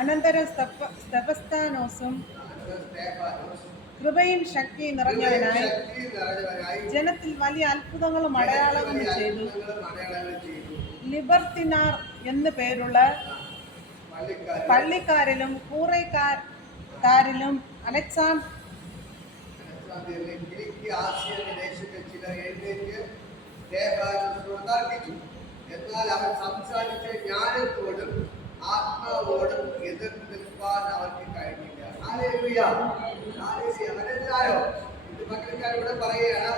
അനന്തരം സ്തെഫസ്താനോസും കൃപയും ശക്തിയും നിറഞ്ഞവനായി ജനത്തിൽ വലിയ അത്ഭുതങ്ങളും അടയാളങ്ങളും ചെയ്തു. ലിബർത്തിനാർ എന്നു പേരുള്ള പള്ളിക്കാരിലും കൂറേക്കാരിലും അലക്സാണ്ടർ എന്നാൽ അവൻ സംസാരിച്ച ജ്ഞാനത്തോടും ആത്മാവോടും എതിർത്ത് നിൽക്കാൻ അവർക്ക് കഴിഞ്ഞില്ല. മനസ്സിലായോ? ഇത് മക്കളക്കാർ ഇവിടെ പറയുകയാണ്,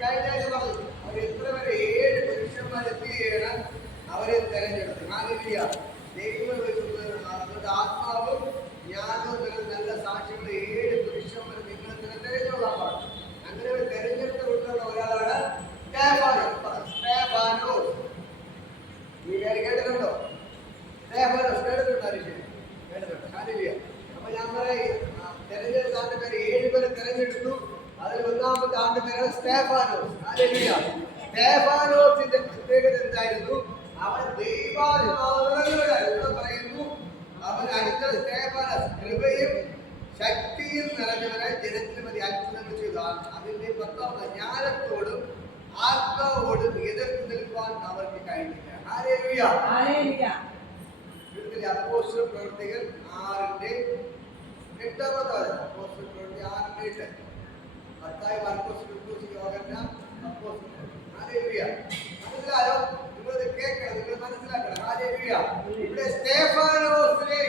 കഴിഞ്ഞ ആഴ്ച പറഞ്ഞു അവർ എത്ര വരെ 7 പുരുഷന്മാർ എത്തിയാണ് അവരെ തെരഞ്ഞെടുത്തു. ദൈവം അവരുടെ ആത്മാവും ജ്ഞാനവും നല്ല സാക്ഷികൾ 7 പുരുഷന്മാർ നിങ്ങൾ തെരഞ്ഞെടുക്കാൻ പറഞ്ഞു. അങ്ങനെ ഒരു തെരഞ്ഞെടുത്ത കൂട്ടുള്ള ഒരാളാണ് സ്തെഫാനോസ്. ഈ പേര് കേട്ടിട്ടുണ്ടോ? അപ്പൊ ഞാൻ പറയും തെരഞ്ഞെടുത്ത ആണ്ട് പേര് 7 പേരെ തെരഞ്ഞെടുത്തു. അതിൽ ഒന്നാമത്തെ ആണ്ട് പേര് സ്തെഫാനോസ്. സ്തെഫാനോസിന്റെ പ്രത്യേകത എന്തായിരുന്നു? അവൻ ദൈവാത്മാവ് പറയുന്നു. അവൻ അടുത്ത സ്തെഫാനോസ് കൃപയും ശക്തിയും നിറഞ്ഞവനായി ജനത്തിന് മതി അത്ഭുതങ്ങൾ ചെയ്തു. അതിന്റെ 10ാമത് ജ്ഞാനത്തോടും ആത്മാവോടും എതിർത്ത് നിൽക്കാൻ അവർക്ക് കഴിഞ്ഞില്ല. അപ്പോസ്തല പ്രവൃത്തികൾ 6-ന്റെ 8-ാമത്തെ അപ്പോസ്തല പ്രവൃത്തി 6-ന്റെ 8. മത്തായി, മാർക്കോസ്, ലൂക്കോസ്, യോഹന്നാൻ, അപ്പോസ്തല. മനസ്സിലായോ? നിങ്ങൾ കേൾക്കണം, നിങ്ങൾ മനസ്സിലാക്കണം. ഇവിടെ സ്തെഫാനോസിനെ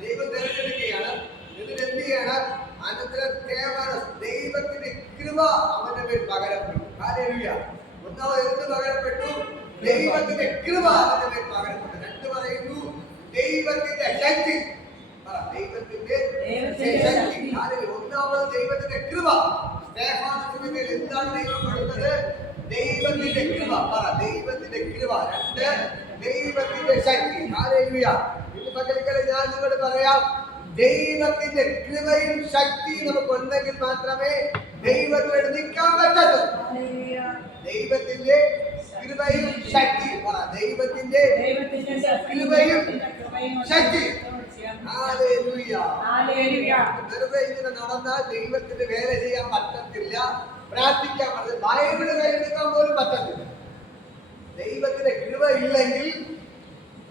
ദൈവം തിരഞ്ഞെടുക്കുകയാണ്. ഇതിൽ എന്ത് ചെയ്യണം? അനന്തരം സ്തെഫാനോസ് ദൈവത്തിന്റെ കൃപ അവന്റെ മേൽ പകരപ്പെട്ടു. ഒന്നാമത് എന്ത് പകരപ്പെട്ടു? ദൈവത്തിന്റെ കൃപ അവന്റെ മേൽ പകരപ്പെട്ടു. 2 പറയുന്നു ദൈവത്തിന്റെ ശക്തി. ദൈവത്തിന്റെ ശക്തി. ഒന്നാമത് ദൈവത്തിന്റെ കൃപ. സ്തെഫാനോസിന്റെ മേൽ എന്താണ് ദൈവം കൊടുത്തത്? ദൈവത്തിന്റെ കൃപ. ദൈവത്തിന്റെ കൃപ. 2 ദൈവത്തിന്റെ ശക്തി. ഇത് പകൽക്കാലം ഞാൻ നിങ്ങളോട് പറയാം, ദൈവത്തിന്റെ കൃപയും ശക്തിയും നമുക്ക് ഉണ്ടെങ്കിൽ മാത്രമേ ദൈവത്തോട് നിൽക്കാൻ പറ്റൂ. ദൈവത്തിന്റെ കൃപയും ശക്തിയും. ദൈവത്തിന്റെ കൃപയും ശക്തി. വെറുതെ ഇങ്ങനെ നടന്നാൽ ദൈവത്തിന് വേല ചെയ്യാൻ പറ്റത്തില്ല, പ്രാർത്ഥിക്കാൻ പറ്റില്ല, ബൈബിള് കൈയെടുക്കാൻ പോലും പറ്റത്തില്ല. ദൈവത്തിന്റെ കൃപ ഇല്ലെങ്കിൽ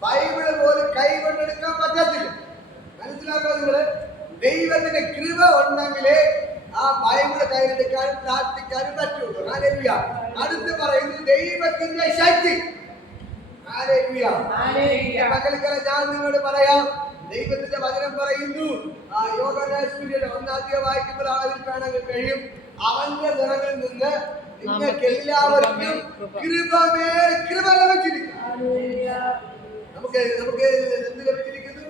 ബൈബിള് പോലും കൈകൊണ്ടെടുക്കാൻ പറ്റത്തില്ല. മനസ്സിലാക്കുക നിങ്ങള്? ദൈവത്തിന്റെ കൃപ ഉണ്ടെങ്കിലേ ആ ബൈബിള് കയ്യിലെടുക്കാനും പ്രാർത്ഥിക്കാനും പറ്റുള്ളൂ. അടുത്ത് പറയുന്നു ദൈവത്തിന്റെ ശക്തി. മക്കൾക്കല്ല, ഞാൻ നിങ്ങളോട് പറയാം, ദൈവത്തിന്റെ വചനം പറയുന്നു, യോഹന്നാന്റെ 1-ാം വായിക്കുമ്പോൾ അതിൽ കാണാൻ കഴിയും, അവന്റെ നിറവിൽ നിന്ന് നിങ്ങൾക്ക് എല്ലാവർക്കും കൃപമേൽ കൃപ ലഭിച്ചിരിക്കുന്നു. നമുക്ക് എന്ത് ലഭിച്ചിരിക്കുന്നു?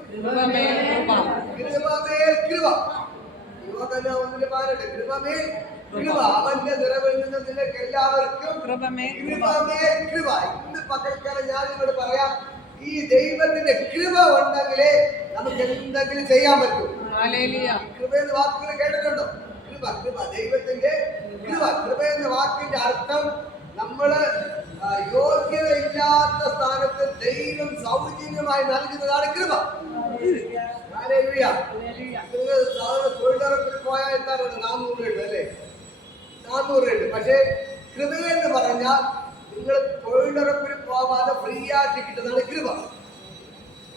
കൃപമേൽ കൃപ. യോഹന്നാൻ 1:12 കൃപമേൽ കൃപ. അവന്റെ നിറവിൽ നിന്ന് നിങ്ങൾക്ക് എല്ലാവർക്കും കൃപമേൽ കൃപ. ഇന്ന് പകൽക്കാലം ഞാൻ നിങ്ങളോട് പറയാം, ഈ ദൈവത്തിന്റെ കൃപ ഉണ്ടെങ്കിലേ നമുക്ക് എന്തെങ്കിലും ചെയ്യാൻ പറ്റൂ. കൃപ എന്ന വാക്കുകൾ കേട്ടിട്ടുണ്ടോ? കൃപ, കൃപ, ദൈവത്തിന്റെ കൃപ. കൃപ എന്ന വാക്കിന്റെ അർത്ഥം നമ്മള് യോഗ്യതയില്ലാത്ത സ്ഥാനത്ത് ദൈവം സൗജന്യമായി നൽകുന്നതാണ് കൃപ. തൊഴിലുറപ്പിന് പോയാൽ എന്താണ്? 400 രൂപ അല്ലേ? 400 രൂപ. പക്ഷേ കൃപ എന്ന് പറഞ്ഞാൽ നിങ്ങൾ തൊഴിലുറപ്പിന് പോവാതെ ഫ്രീ ആയിട്ട് കിട്ടുന്നതാണ് കൃപ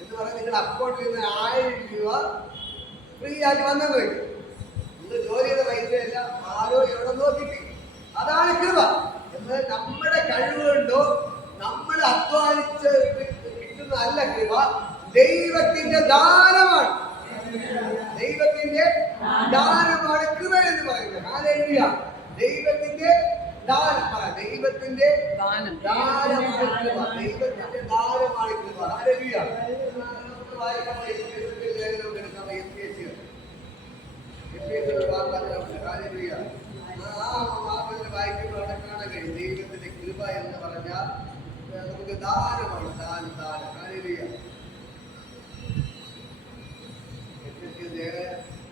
എന്ന് പറഞ്ഞാൽ നിങ്ങളുടെ അക്കൗണ്ടിൽ നിന്ന് 1000 രൂപ ഫ്രീ ആയിട്ട് വന്നത് വയ്ക്കും. നിങ്ങൾ ജോലി ചെയ്ത പൈസയല്ല, ആരോ എവിടെ നോക്കിട്ട്, അതാണ് കൃപ. എന്നാൽ നമ്മുടെ കഴിവുകൊണ്ടോ നമ്മൾ അധ്വാനിച്ച് കിട്ടുന്നതല്ല കൃപ, ദൈവത്തിന്റെ ദാനമാണ്. ദൈവത്തിന്റെ ദാനമാണ് കൃപ എന്ന് പറയുന്നത്. ദൈവത്തിന്റെ ദാനം. ദൈവത്തിന്റെ ദാനമാണ് കൃപ. ദൈവത്തിന്റെ ദാനമാണ് കൃപ. വായിക്കുമ്പോൾ അവിടെ കാണാൻ കഴിയും, ദൈവത്തിന്റെ കൃപ എന്ന് പറഞ്ഞാൽ നമുക്ക് ദാനമാണ്. ദാനം, ദാനം.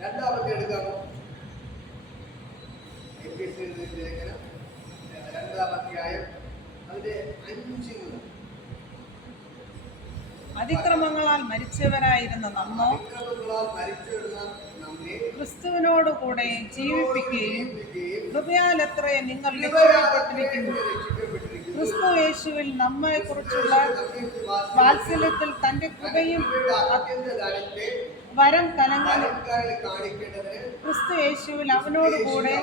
രണ്ടാമത്തെ എടുക്കാമോ? ലേഖനം 2-ാം അധ്യായം അതിന്റെ 5 മുതൽ അതിക്രമങ്ങളാൽ മരിച്ചവരായിരുന്ന നമ്മോ ക്രിസ്തുവിനോട് കൂടെ ജീവിപ്പിക്കുകയും കൃപയാലത്രേ നിങ്ങൾ രക്ഷിക്കപ്പെട്ടിരിക്കുന്നു. ക്രിസ്തു യേശുവിൽ നമ്മെ കുറിച്ചുള്ള വാത്സല്യത്തിൽ തന്റെ കൃപയും വരം കലങ്ങളും ക്രിസ്തു യേശുവിൽ അവനോട് കൂടെ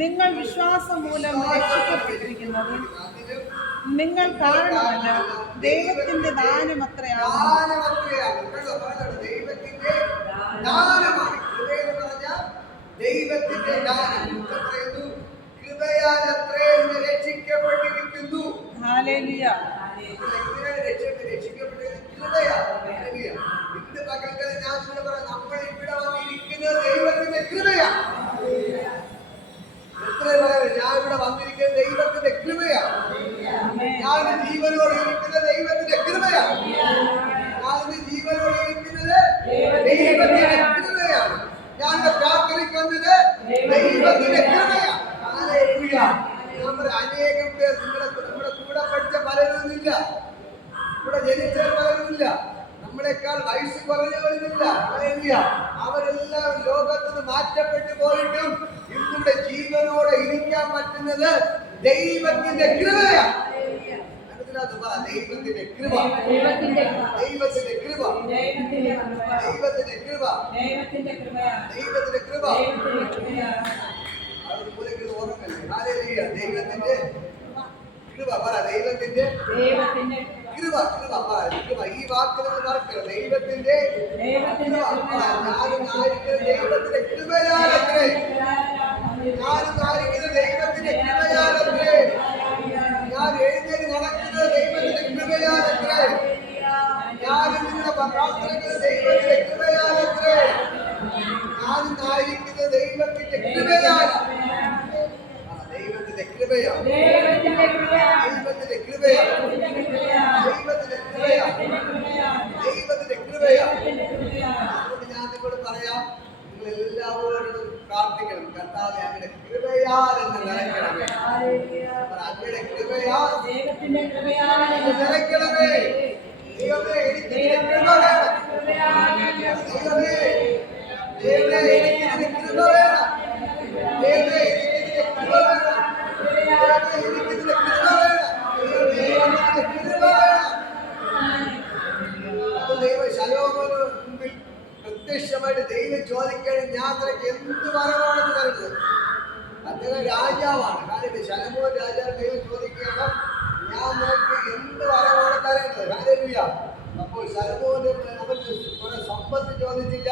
നിങ്ങൾ വിശ്വാസം മൂലം രക്ഷിക്കപ്പെട്ടിരിക്കുന്നത് നിങ്ങൾ കാരണമല്ല, ദൈവത്തിന്റെ ദാനമത്രയാകുന്നു. ദൈവത്തിന്റെ കൃപയാലത്രേ രക്ഷിക്കപ്പെട്ടിരിക്കുന്നു. ഹല്ലേലൂയ. ഇന്ന് പകൽക്കാലം ഞാൻ പറയാം, നമ്മൾ ഇവിടെ വന്നിരിക്കുന്നത് ദൈവത്തിന്റെ കൃപയാണ്. എത്ര പറയാം, ഞാൻ ഇവിടെ വന്നിരിക്കുന്നത് ദൈവത്തിന്റെ കൃപയാണ്. ഞാൻ ജീവനോട് ഇരിക്കുന്നത് ദൈവത്തിന്റെ കൃപയാണ്. ഞാൻ ജീവനോട് ഇരിക്കുന്നത് ദൈവത്തിന്റെ കൃപയാണ്. ഞാൻ പ്രാർത്ഥിക്കുന്നത് ദൈവത്തിന്റെ കൃപയാണ്. അനേകം പേർ നമ്മുടെ കൂടെ പഠിച്ച പലരുമില്ല, ഇവിടെ ജനിച്ച പലരുമില്ല, നമ്മളെക്കാൾ വയസ്സ് കുറഞ്ഞവരുമില്ല. അവരെല്ലാം ലോകത്തുനിന്ന് മാറ്റപ്പെട്ടു പോയിട്ടും ഇന്നിവിടെ ജീവനോടെ ഇരിക്കാൻ പറ്റുന്നത് ദൈവത്തിന്റെ കൃപയാണ്. ദൈവത്തിന്റെ കൃപ, ദൈവത്തിന്റെ കൃപ, ദൈവത്തിന്റെ കൃപ, ദൈവത്തിന്റെ കൃപ. ദൈവത്തിന്റെ കൃപ പറ, ദൈവത്തിന്റെ കൃപ, കൃപ പറ, കൃപ. ഈ വാക്കുകൾ മറക്കണം. ദൈവത്തിന്റെ ഞാനും ആയിരിക്കുന്നത് ദൈവത്തിന്റെ കൃപയാലത്രേ, ഞാനും ആയിരിക്കുന്നത് ദൈവത്തിന്റെ കൃപയാലത്രേ, ഞാൻ എഴുന്നേറ്റ് നടക്കുന്നത് ദൈവത്തിന്റെ കൃപയാലത്രേ, ഞാനും നിങ്ങളുടെ പ്രാർത്ഥനകൾ ദൈവത്തിന്റെ കൃപയാലത്രേ, ഞാനും ആയിരിക്കുന്നത് ദൈവത്തിന്റെ കൃപയാല. ദൈവത്തിന്റെ കൃപയാണ്, ദൈവത്തിന്റെ കൃപയാണ്, ദൈവത്തിന്റെ കൃപയാണ്, ദൈവത്തിന്റെ കൃപയാണ്. അതുകൊണ്ട് ഞാൻ നിങ്ങളോട് പറയാം, നിങ്ങൾ എല്ലാവരോടും പ്രാർത്ഥിക്കണം, കർത്താവേ അങ്ങയുടെ കൃപയാൽ എന്നെ നിറയ്ക്കണമേ, അങ്ങയുടെ കൃപയാൽ നിറയ്ക്കണമേ. ദൈവമേ എനിക്ക് കൃപ വേണം, ദൈവമേ എനിക്ക് കൃപ വേണം, ദൈവമേ എനിക്ക് കൃപ വേണം, പ്രത്യക്ഷമായിട്ട് ദൈവം ചോദിക്കാൻ ഞാൻ നിനക്ക് എന്ത് വരമാണെന്ന് തരുന്നത്? അദ്ദേഹം രാജാവാണ്. കാരണം ശലോമോൻ രാജാവ് ദൈവം ചോദിക്കുകയാണ്, ഞാൻ നിനക്ക് എന്ത് വരമാണ് തരേണ്ടത്? ഹല്ലേലൂയ. അപ്പോൾ ശലോമോന് കുറെ സമ്പത്ത് ചോദിച്ചില്ല,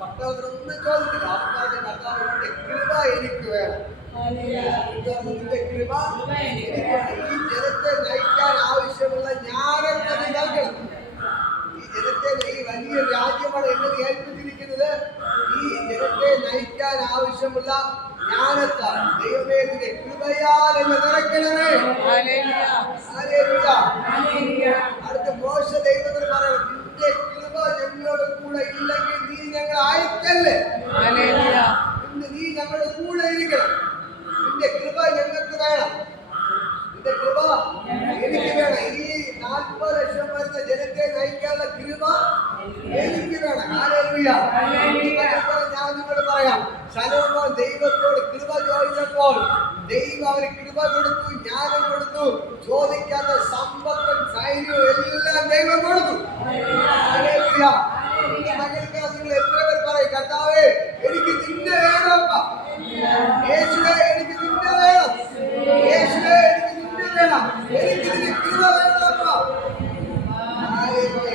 പട്ടണത്തിനൊന്നും ചോദിച്ചില്ല. അവർക്ക് കർത്താവിന്റെ കൃപ എനിക്ക് വേണം, നിന്റെ കൃപ എനിക്ക് വേണം. ഈ ജനത്തെ നയിക്കാൻ ആവശ്യമുള്ള ജ്ഞാനത്തെ നൽകണം. ഈ ജനത്തെ, ഈ വലിയ രാജ്യമാണ് എന്നെ ഏൽപ്പിച്ചിരിക്കുന്നത്. ഈ ജനത്തെ നയിക്കാൻ ആവശ്യമുള്ള ജ്ഞാനത്താൽ ദൈവമേ നിന്റെ കൃപയാൽ എന്നെ നിറയ്ക്കണമേ. അടുത്ത മോശ ദൈവത്തിന് പറയണം, നിന്റെ കൃപ ഞങ്ങളുടെ കൂടെ ഇല്ലെങ്കിൽ നീ ഞങ്ങളെ അയക്കല്ലേ. ഇന്ന് നീ ഞങ്ങളുടെ കൂടെ ഇരിക്കണം. നിന്റെ കൃപ ഞങ്ങൾക്ക് വേണം, നിന്റെ കൃപ എനിക്ക് വേണം. ഈ 40 ലക്ഷം വരുന്ന ജനത്തെ നയിക്കാനുള്ള കൃപ എനിക്ക് വേണം. ഹല്ലേലൂയ. ഞാൻ നിങ്ങളോട് പറയാം, ശലോമോൻ ദൈവത്തോട് കൃപ ചോദിച്ചപ്പോൾ ദൈവം അവന് കൃപ കൊടുത്തു, ജ്ഞാനം കൊടുത്തു, ചോദിക്കാത്ത സമ്പത്തും സൈന്യവും എല്ലാം ദൈവം കൊടുത്തു. ഹല്ലേലൂയ. നിങ്ങൾ എത്ര പേർ പറയും, കർത്താവേ എനിക്ക് നിന്നെ വേണമപ്പ, യേശുവേ എനിക്ക് നിന്നെ വേണം, യേശുവേ എനിക്ക് നിന്നെ വേണം, എനിക്ക് നിന്റെ കൃപ വേണമപ്പ.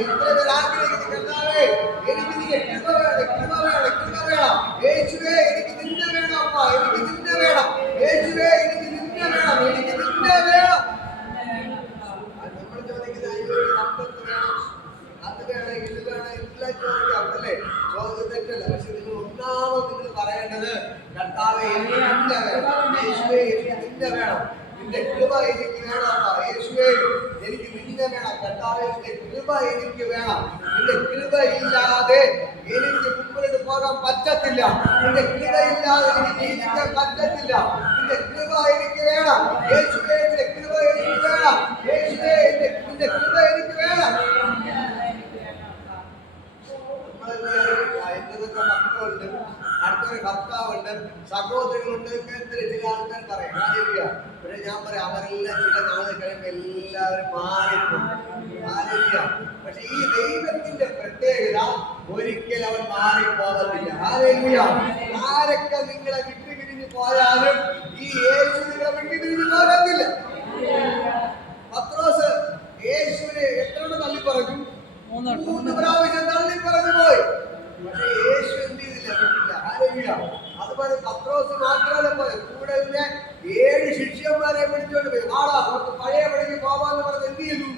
എത്ര പേർ ആഗ്രഹിക്കുന്നു, കർത്താവേ എനിക്ക് നിന്റെ കൃപ വേണം, കൃപ വേണം, കൃപ വേണം, യേശുവേ എനിക്ക് നിന്നെ വേണമപ്പ, എനിക്ക് നിന്നെ വേണം, യേശുവേ എനിക്ക് നിന്നെ വേണം, എനിക്ക് നിന്നെ വേണം. നമ്മൾ ചോദിക്കുന്ന സമ്പത്ത് വേണം, അത് വേണം, ഇത് വേണം, എല്ലാം ചോദിക്കാം അല്ലേ? ചോദ്യം തെറ്റല്ല. പക്ഷെ നിങ്ങൾ ഒന്നാമത് നിങ്ങൾ പറയേണ്ടത്, കർത്താവേ എനിക്ക് നിന്നെ വേണം, യേശുവേ എനിക്ക് നിന്നെ വേണം, നിന്റെ കൃപ എനിക്ക് വേണം, യേശുവേ എനിക്ക് നിന്നെ വേണം, കർത്താവേ നിന്റെ കൃപ എനിക്ക് വേണം. നിന്റെ കൃപ ഇല്ലാതെ എനിക്ക് മുമ്പോട്ട് പോകാൻ പറ്റത്തില്ല, നിന്റെ കൃപ ഇല്ലാതെ എനിക്ക് ജീവിക്കാൻ പറ്റത്തില്ല. നിന്റെ കൃപ എനിക്ക് വേണം, യേശുവേ നിന്റെ കൃപ ചില നാളെ കഴിയുമ്പോൾ എല്ലാവരും മാറിപ്പോകും. ഹല്ലേലൂയ. പക്ഷെ ഈ ദൈവത്തിന്റെ പ്രത്യേകത ഒരിക്കൽ അവൻ മാറിപ്പോകത്തില്ല. ഹല്ലേലൂയ. ആരൊക്കെ നിങ്ങളെ വിട്ടുപിരിഞ്ഞു പോയാലും ഈ യേശു നിങ്ങളെ വിട്ടുപിരിഞ്ഞു പോകത്തില്ല. പത്രോസ് യേശുവിനെ എത്ര തള്ളി പറഞ്ഞു? 3 പ്രാവശ്യം തള്ളി പറഞ്ഞു പോയി. പക്ഷെ യേശു എന്ത് ചെയ്തില്ല? വിട്ടില്ല. ഹല്ലേലൂയ. അതുപോലെ പത്രോസ് മാത്രമല്ല പോയി, കൂടെ 7 ശിഷ്യന്മാരെ പിടിച്ചോണ്ട് പോയി. നമുക്ക് പഴയ പണിക്ക് പോവാന്ന് പറഞ്ഞ് എന്ത് ചെയ്തു?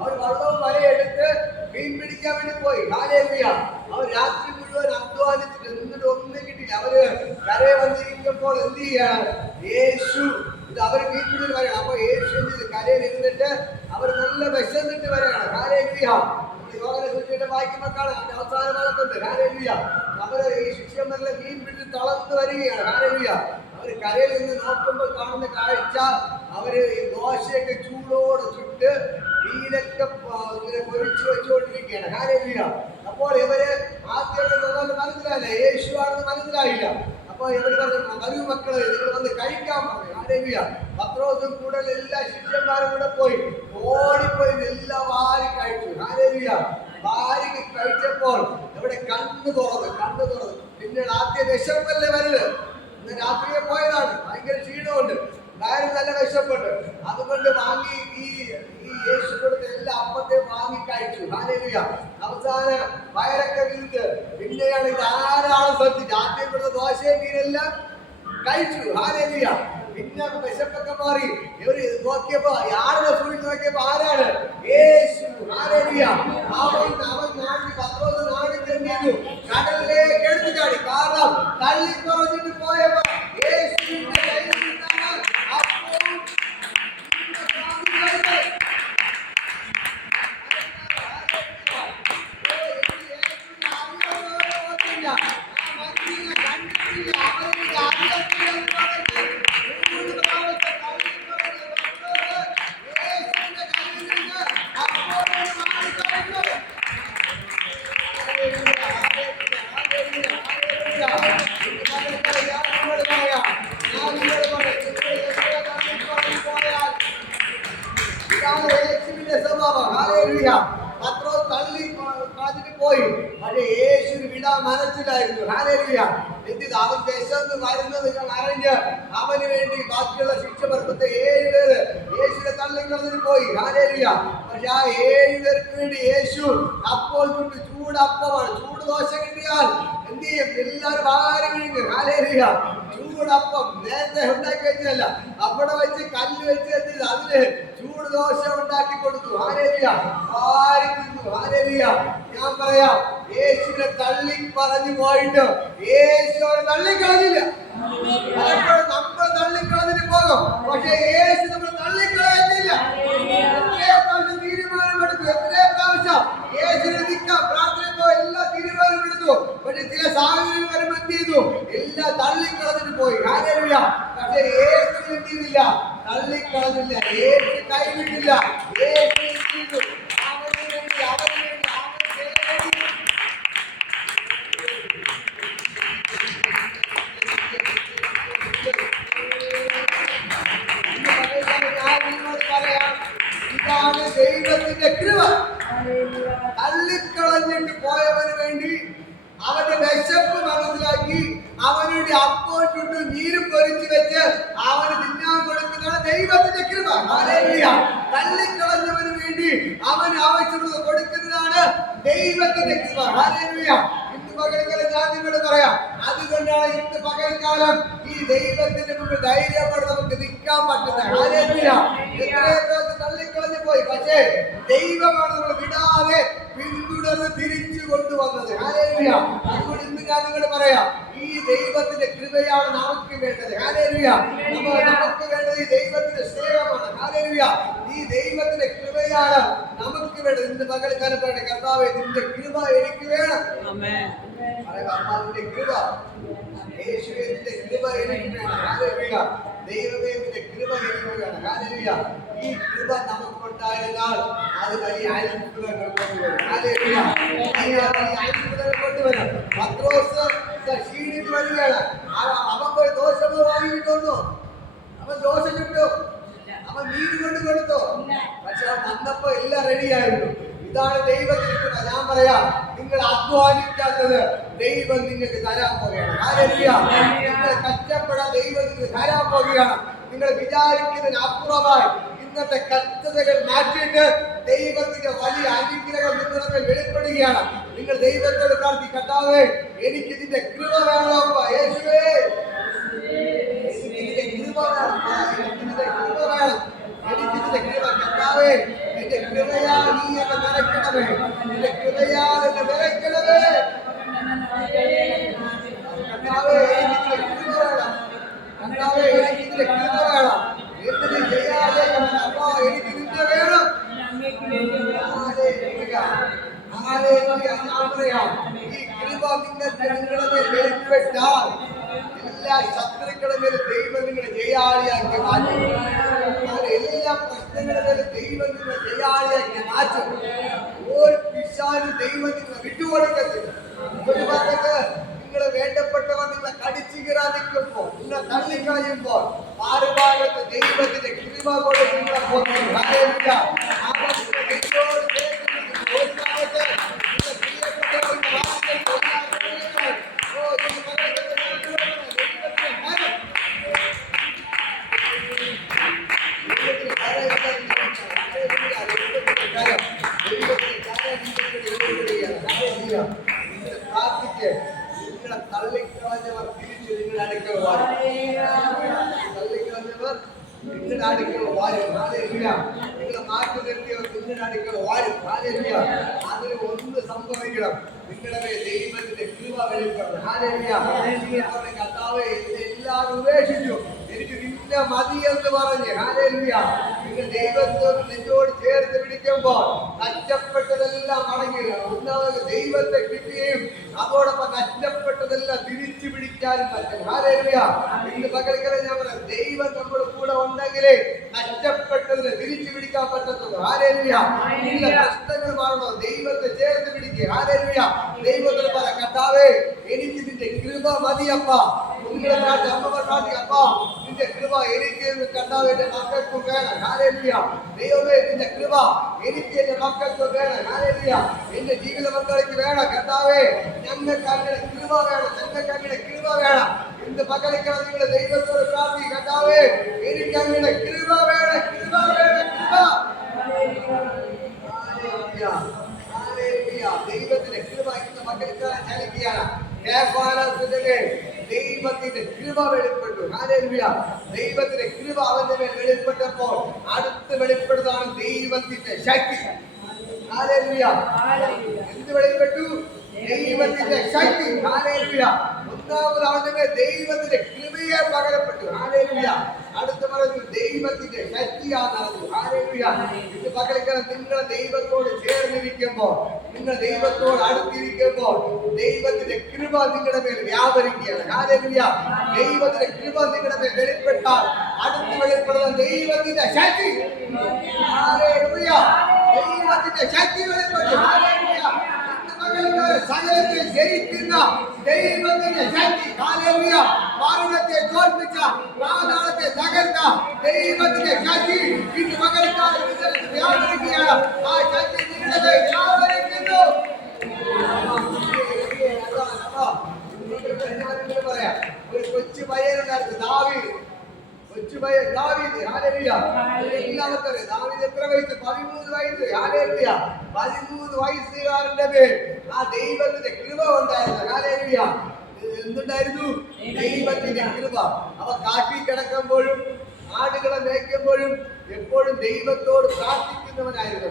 അവർ വള്ളവും വലയെടുത്ത് മീൻ പിടിക്കാൻ വേണ്ടി പോയി. ഹല്ലേലൂയ. അവർ രാത്രി മുഴുവൻ അധ്വാനിച്ചിട്ട് എന്നിട്ട് ഒന്നും കിട്ടില്ല. അവര് കരയെ വന്നിരിക്കുമ്പോൾ എന്ത് ചെയ്യാണ്? യേശു ഇത് അവർ മീൻ പിടിച്ച് വരണം. അപ്പൊ യേശു എന്ത് ചെയ്ത്? കരയിൽ ഇരുന്നിട്ട് അവർ നല്ല വിശന്നിട്ട് വരെയാണ്. ഹല്ലേലൂയ. വായിക്കുമ്പോൾ കാണാം അതിന്റെ അവസാന ഭാഗത്തുണ്ട്. ഹല്ലേലൂയ. അവര് ഈ ശിഷ്യന്മാരിലെ മീൻ പിടിച്ച് തളർന്നു വരികയാണ്. ഹല്ലേലൂയ. അവർ കരയിൽ നിന്ന് നോക്കുമ്പോൾ കാണുന്ന കാഴ്ച, അവര് ദോശയൊക്കെ ചൂടോടെ ചുട്ട് മീനൊക്കെ ഇങ്ങനെ പൊരിച്ചു വെച്ചുകൊണ്ടിരിക്കുകയാണ്. ഹല്ലേലൂയ. അപ്പോൾ ഇവര് ആദ്യം മനസ്സിലായില്ല, യേശു ആണെന്ന് മനസ്സിലായില്ല. അപ്പൊ ഇവര് പറഞ്ഞു, വരൂ മക്കളെ, നിങ്ങൾ വന്ന് കഴിക്കാൻ പറഞ്ഞു. ഹല്ലേലൂയ. പത്രോസും കൂടെ എല്ലാ ശിഷ്യന്മാരും കൂടെ പോയി ഓടിപ്പോയി എല്ലാം വാരി കഴിച്ചു. ഹല്ലേലൂയ. വാരി കഴിച്ചപ്പോൾ ഇവിടെ കണ്ണു തുറന്നു. പിന്നെ ആദ്യ വിശപ്പല്ലേ വരുന്നത്. ഇന്ന് രാത്രിയെ പോയതാണ്, ഭയങ്കര ക്ഷീണമുണ്ട്, വയറ് നല്ല വിശപ്പുണ്ട്. അതുകൊണ്ട് വാങ്ങി ഈ യേശു കൊടുത്ത എല്ലാ അപ്പത്തെയും വാങ്ങി കഴിച്ചു. ഹല്ലേലൂയ. അവസാന വയറൊക്കെ വീഴ്ത്ത്. പിന്നെയാണ് ഇത് ആരാളും ശ്രദ്ധിച്ചു. ആദ്യം കൊടുത്ത ദോശയും മീനെല്ലാം കഴിച്ചു. ഹല്ലേലൂയ. പിന്നെ വിശപ്പൊക്കെ മാറി. ഇവര് നോക്കിയപ്പോ ആരുടെ സൂക്ഷിച്ച് നോക്കിയപ്പോ ആരാണ്? യേശു. ഹല്ലേലൂയ. അവൻ നാട്ടിൽ പത്രോസ് നാട്ടിൽ ചെന്നു കടലിലേക്ക് എടുത്തു ചാടി. കാരണം തള്ളി പറഞ്ഞിട്ട് പോയപ്പോ യേശുവിന്റെ കയ്യിൽ നിന്നാണ് അപ്പോൾ പത്രോസ് തള്ളി കളഞ്ഞിട്ട് പോയി. പക്ഷേ യേശുവിന് വിടാൻ മനസ്സിലായിരുന്നു. ഹല്ലേലൂയ. എന്തിന്? അവൻ വിശന്ന് വരുന്നത് അറിഞ്ഞ് അവന് വേണ്ടി ബാക്കിയുള്ള ശിക്ഷപർപ്പത്തെ 7 പേര് യേശുവിനെ തള്ളിക്കളഞ്ഞിട്ട് പോയി. ഹല്ലേലൂയ. പക്ഷെ ആ 7 പേർക്ക് വേണ്ടി യേശു അപ്പോൾ ചൂടപ്പമാണ്. ചൂട് ദോശ കിട്ടിയാൽ എന്ത് ചെയ്യും? എല്ലാവരും വാരി വിഴുങ്ങും. ഹല്ലേലൂയ. ചൂടപ്പം നേരത്തെ ഉണ്ടാക്കി വെച്ചതല്ല, അവിടെ വെച്ച് കല്ല് വെച്ച് എന്ത് അതിന് ചൂട് ദോശ ഉണ്ടാക്കി കൊടുത്തു. ഹല്ലേലൂയ. വാരി തിന്നു. ഹല്ലേലൂയ. ഞാൻ പറയാം, യേശുവിനെ തള്ളി പറഞ്ഞു പോയിട്ട് യേശു അവരെ തള്ളിക്കളഞ്ഞില്ല. പലപ്പോഴും നമ്മൾ തള്ളിക്കളഞ്ഞിട്ട് പോകും, പക്ഷെ യേശു നമ്മൾ തള്ളിക്കളയത്തില്ല. എത്രയോ പ്രാവശ്യം തീരുമാനമെടുത്തു, എത്രയോ പ്രാവശ്യം യേശുവിനെ നിൽക്കാം പ്രാർത്ഥനയ്ക്കോ എല്ലാ തീരുമാനമെടുത്തു. പക്ഷെ ചില സാഹചര്യം വരുമ്പോൾ എന്ത് ചെയ്തു? എല്ലാം തള്ളിക്കളഞ്ഞിട്ട് പോയി. ഹല്ലേലൂയ. പക്ഷെ യേശു എന്ത് ചെയ്തില്ല? തള്ളിക്കളഞ്ഞില്ല. യേശു കൈവിട്ടില്ല. യേശു എന്ത് ചെയ്തു? അവന് വേണ്ടി ഇതാണ് ദൈവത്തിന്റെ കൃപ. തള്ളിക്കളഞ്ഞിട്ട് പോയവന് വേണ്ടി അവന്റെ വിശപ്പ് മനസ്സിലാക്കി അവനുടെ അപ്പം ചുട്ട് മീനും പൊരിച്ചു വെച്ച് അവന് തിന്നാൻ കൊടുക്കുന്നതാണ് ദൈവത്തിന്റെ കൃപ. ഹല്ലേലൂയ. തള്ളിക്കളഞ്ഞവന് വേണ്ടി അവന് ആവശ്യമുള്ളത് കൊടുക്കുന്നതാണ് ദൈവത്തിന്റെ കൃപ. ഹല്ലേലൂയ. ഇന്ന് പകൽക്കാലം ഞാൻ നിങ്ങളോട് പറയാം, അതുകൊണ്ടാണ് ഇന്ന് പകൽക്കാലം ഈ ദൈവത്തിന്റെ മുമ്പിൽ ധൈര്യത്തോടെ നമുക്ക് നിൽക്കാൻ പറ്റുന്നത്. ഹല്ലേലൂയ. എത്രയോ പ്രാവശ്യം തള്ളിക്കളഞ്ഞു പോയി, പക്ഷേ ദൈവമാണ് നമ്മൾ വിടാതെ പിന്തുടർന്ന് തിരിച്ചു കൊണ്ടുവന്നത്. ഹല്ലേലൂയ. അതുകൊണ്ട് ഇന്ന് ഞാൻ നിങ്ങളോട് പറയാം, ഈ ദൈവത്തിന്റെ കൃപയാണ് നമുക്ക് വേണ്ടത്. ഹല്ലേലൂയ. നമുക്ക് വേണ്ടത് ഈ ദൈവത്തിന്റെ സ്നേഹമാണ്. ഹല്ലേലൂയ. ഈ ദൈവത്തിന്റെ കൃപയാണ് നമുക്ക് വേണ്ടത്. ഇന്ന് പകൽക്കാലം പറയട്ടെ, കർത്താവേ, നിന്റെ കൃപ എനിക്ക് വേണം. കൃപ യേശുവേ, നിന്റെ കൃപ എനിക്ക് വേണം. ഹല്ലേലൂയ. ദൈവമേ, നിന്റെ കൃപ എനിക്ക് വേണം. ഹല്ലേലൂയ. ഈ കൃപ നമുക്കുണ്ടായിരുന്നാൽ അത് വലിയ അത്ഭുതങ്ങൾ കൊണ്ടുവരും. ഹല്ലേലൂയ. അത്ഭുതങ്ങൾ കൊണ്ടുവരും. പത്രോസ് ക്ഷീണിച്ച് വരികയാണ്. അവൻ പോയി ദോശ വാങ്ങിയിട്ട് വന്നു. അവൻ ദോശ ചുട്ടു. അവൻ അവൻ മീൻ കൊണ്ട് കൊടുത്തോ? പക്ഷെ അവൻ വന്നപ്പോ എല്ലാം റെഡിയായിരുന്നു. ഇതാണ് ദൈവത്തിന്. ഞാൻ പറയാം, നിങ്ങൾ അധ്വാനിക്കാത്തത് ദൈവം നിങ്ങൾക്ക് തരാൻ പോകുകയാണ്. നിങ്ങൾ കഷ്ടപ്പെടാൻ ദൈവം നിങ്ങൾക്ക് തരാൻ പോകുകയാണ്. നിങ്ങൾ വിചാരിക്കുന്നതിന് അപ്പുറമായി ഇന്നത്തെ കഷ്ടതകൾ മാറ്റിയിട്ട് ദൈവത്തിന്റെ വലിയ അനുഗ്രഹം നിങ്ങളുടെ മേൽ വെളിപ്പെടുകയാണ്. നിങ്ങൾ ദൈവത്തോട് പ്രാർത്ഥിക്കുക, കർത്താവേ എനിക്ക് ഇതിന്റെ കൃപ വേണം, യേശുവേ എനിക്കിതിന്റെ കൃപ വേണം, എനിക്കിതിന്റെ കൃപ വേണം, എനിക്കിതിന്റെ കൃപ. കർത്താവേ എന്റെ കൃപയാ നീ എന്നെ നിറയ്ക്കണമേ, എന്റെ കൃപയാ എന്നെ നിറയ്ക്കണമേ. കർത്താവേ എനിക്കിതിന്റെ കൃപ വേണം, കർത്താവേ എനിക്കിതിന്റെ കൃപ വേണം. എന്തിന് ചെയ്യാതെ അപ്പാ എനിക്ക് നിന്റെ വേണം. ഞാൻ പറയാം, ഈ കൃപ നിങ്ങൾക്ക് നിങ്ങളുടെ മേൽ വെളിപ്പെട്ടാൽ എല്ലാ ശത്രുക്കളുടെ മേലും ദൈവം നിങ്ങളെ ജയാളിയാക്കി മാറ്റും. എല്ലാ പ്രശ്നങ്ങളുടെ മേലും ദൈവം നിങ്ങളെ ജയാളിയാക്കി മാറ്റും. ഒരു പിശാചും ദൈവം നിങ്ങളെ വിട്ടുകൊടുക്കത്തില്ല. ഒരു ഭാഗത്ത് നിങ്ങളെ വേണ്ടപ്പെട്ടവർ നിങ്ങളെ കടിച്ചു കീറാൻ നിൽക്കുമ്പോൾ, നിങ്ങളെ തള്ളിക്കളയുമ്പോൾ, ആറുഭാഗത്ത് ദൈവത്തിന്റെ കൃപ കൊണ്ട് നിങ്ങളെ പോകുന്നു. ഒരു ഭാഗത്ത് പ്രാർത്ഥിക്ക്. നിങ്ങളെ തള്ളിക്കളഞ്ഞവർ തിരിച്ചു നിങ്ങളുടെ അടുക്കൽ വാഴും. തള്ളിക്കളഞ്ഞവർ നിങ്ങളുടെ അടുക്കൽ വാഴും. നിങ്ങളെ മാറ്റി നിർത്തിയവർ നിങ്ങളുടെ അടുക്കൽ വാഴും. അതിന് ഒന്ന് സംഭവിക്കണം, നിങ്ങളുടെ ദൈവത്തിന്റെ കൃപ വെളിപ്പെടണം. കർത്താവേ എല്ലാവരും ഉപേക്ഷിച്ചു, എനിക്ക് നിന്നെ മതി എന്ന് പറഞ്ഞ് നിങ്ങൾ ദൈവത്തോട് നെഞ്ചോട് ചേർത്ത് പിടിക്കുമ്പോൾ നഷ്ടപ്പെട്ടതെല്ലാം മടങ്ങി. ഒന്നാമത് ദൈവത്തെ കിട്ടുകയും അതോടൊപ്പം നഷ്ടപ്പെട്ടതെല്ലാം തിരിച്ചു പിടിക്കാനും പറ്റും. ഇന്ന് പകൽക്കല ഞാൻ പറയാം, ദൈവം നമ്മുടെ കൂടെ ഉണ്ടെങ്കിലേ നഷ്ടപ്പെട്ടതിനെ തിരിച്ചു പിടിക്കാൻ പറ്റത്തുള്ളൂ. ഇല്ല പ്രശ്നങ്ങൾ മാറണോ, ദൈവത്തെ ചേർത്ത് പിടിക്കുക. ദൈവത്തിന് പറ, കർത്താവേ എനിക്ക് നിന്റെ കൃപ മതിയപ്പ. നിങ്ങളെ പ്രാർത്ഥി, അമ്മമാർ പ്രാർത്ഥിക്കപ്പ, നിന്റെ കൃപ എനിക്ക് കർത്താവ് എന്റെ മക്കൾക്ക് വേണം. ദൈവമേ നിന്റെ കൃപ എനിക്ക് എന്റെ മക്കൾക്ക് വേണം. എന്റെ ജീവിത മക്കൾക്ക് വേണം. കർത്താവേ ഞങ്ങൾക്ക് അങ്ങനെ കൃപ വേണം, ഞങ്ങൾക്ക് അങ്ങനെ കൃപ വേണം. ഇന്ന് പകലിക്കണം നിങ്ങളുടെ ദൈവത്തോട് പ്രാർത്ഥി, കർത്താവേ എനിക്ക് അങ്ങനെ കൃപ വേണം, കൃപ വേണം, കൃപ. ദൈവത്തിന്റെ കൃപ ഇന്ന് പകലിക്കാൻ ചലിക്കുകയാണ്. ദൈവത്തിന്റെ കൃപ വെളിപ്പെട്ടു. ദൈവത്തിന്റെ കൃപ അവന്റെ മേൽ വെളിപ്പെട്ടപ്പോൾ അടുത്ത് വെളിപ്പെടുന്നതാണ് ദൈവത്തിന്റെ ശക്തി. എന്ത് വെളിപ്പെട്ടു? ദൈവത്തിന്റെ ശക്തി. ഒന്നാമത് അവന്റെ മേൽ ദൈവത്തിന്റെ കൃപയെ പകരപ്പെട്ടു. അടുത്ത് പറഞ്ഞു ദൈവത്തിന്റെ ശക്തിയാണ് നടന്നു. ഇത് പകരക്കണം. നിങ്ങൾ ദൈവത്തോട് ചേർന്നിരിക്കുമ്പോൾ, നിങ്ങൾ ദൈവത്തോട് അടുത്തിരിക്കുമ്പോൾ ദൈവത്തിന്റെ കൃപ നിങ്ങളുടെ മേൽ വ്യാപരിക്കുകയാണ്. ദൈവത്തിന്റെ കൃപ നിങ്ങളുടെ മേൽ വെളിപ്പെട്ടാൽ അടുത്ത് വെളിപ്പെടുന്ന ദൈവത്തിന്റെ ശക്തി. ദൈവത്തിന്റെ ശക്തി വെളിപ്പെട്ടു. സകലത്തെ ജയിക്കുന്ന ദൈവത്തിന്റെ ശക്തി. മരണത്തെ തോൽപ്പിച്ച, പാതാളത്തെ തകർത്ത ദൈവത്തിന്റെ ശക്തി ഇന്ന് പകൽക്കാലം വ്യാപരിക്കുകയാണ്. ആ ശക്തി നിങ്ങളുടെ വ്യാപരിക്കുന്നു. പറയാം, ഒരു കൊച്ചു പയ്യനുണ്ടായിരുന്നു, ദാവീദ്. കൊച്ചു പയ്യൻ ദാവീദ്. എല്ലാവർക്കും അറിയാം ദാവീദ് എത്ര വയസ്സ്? 13 വയസ്സ്. 13 വയസ്സുകാരന്റെ മേൽ ആ ദൈവത്തിന്റെ കൃപ ഉണ്ടായിരുന്നു. എന്തുണ്ടായിരുന്നു? ദൈവത്തിന്റെ കൃപ. അവ കാട്ടിൽ കിടക്കുമ്പോഴും ആടുകളെ മേയ്ക്കുമ്പോഴും എപ്പോഴും ദൈവത്തോട് പ്രാർത്ഥിക്കുന്നവനായിരുന്നു.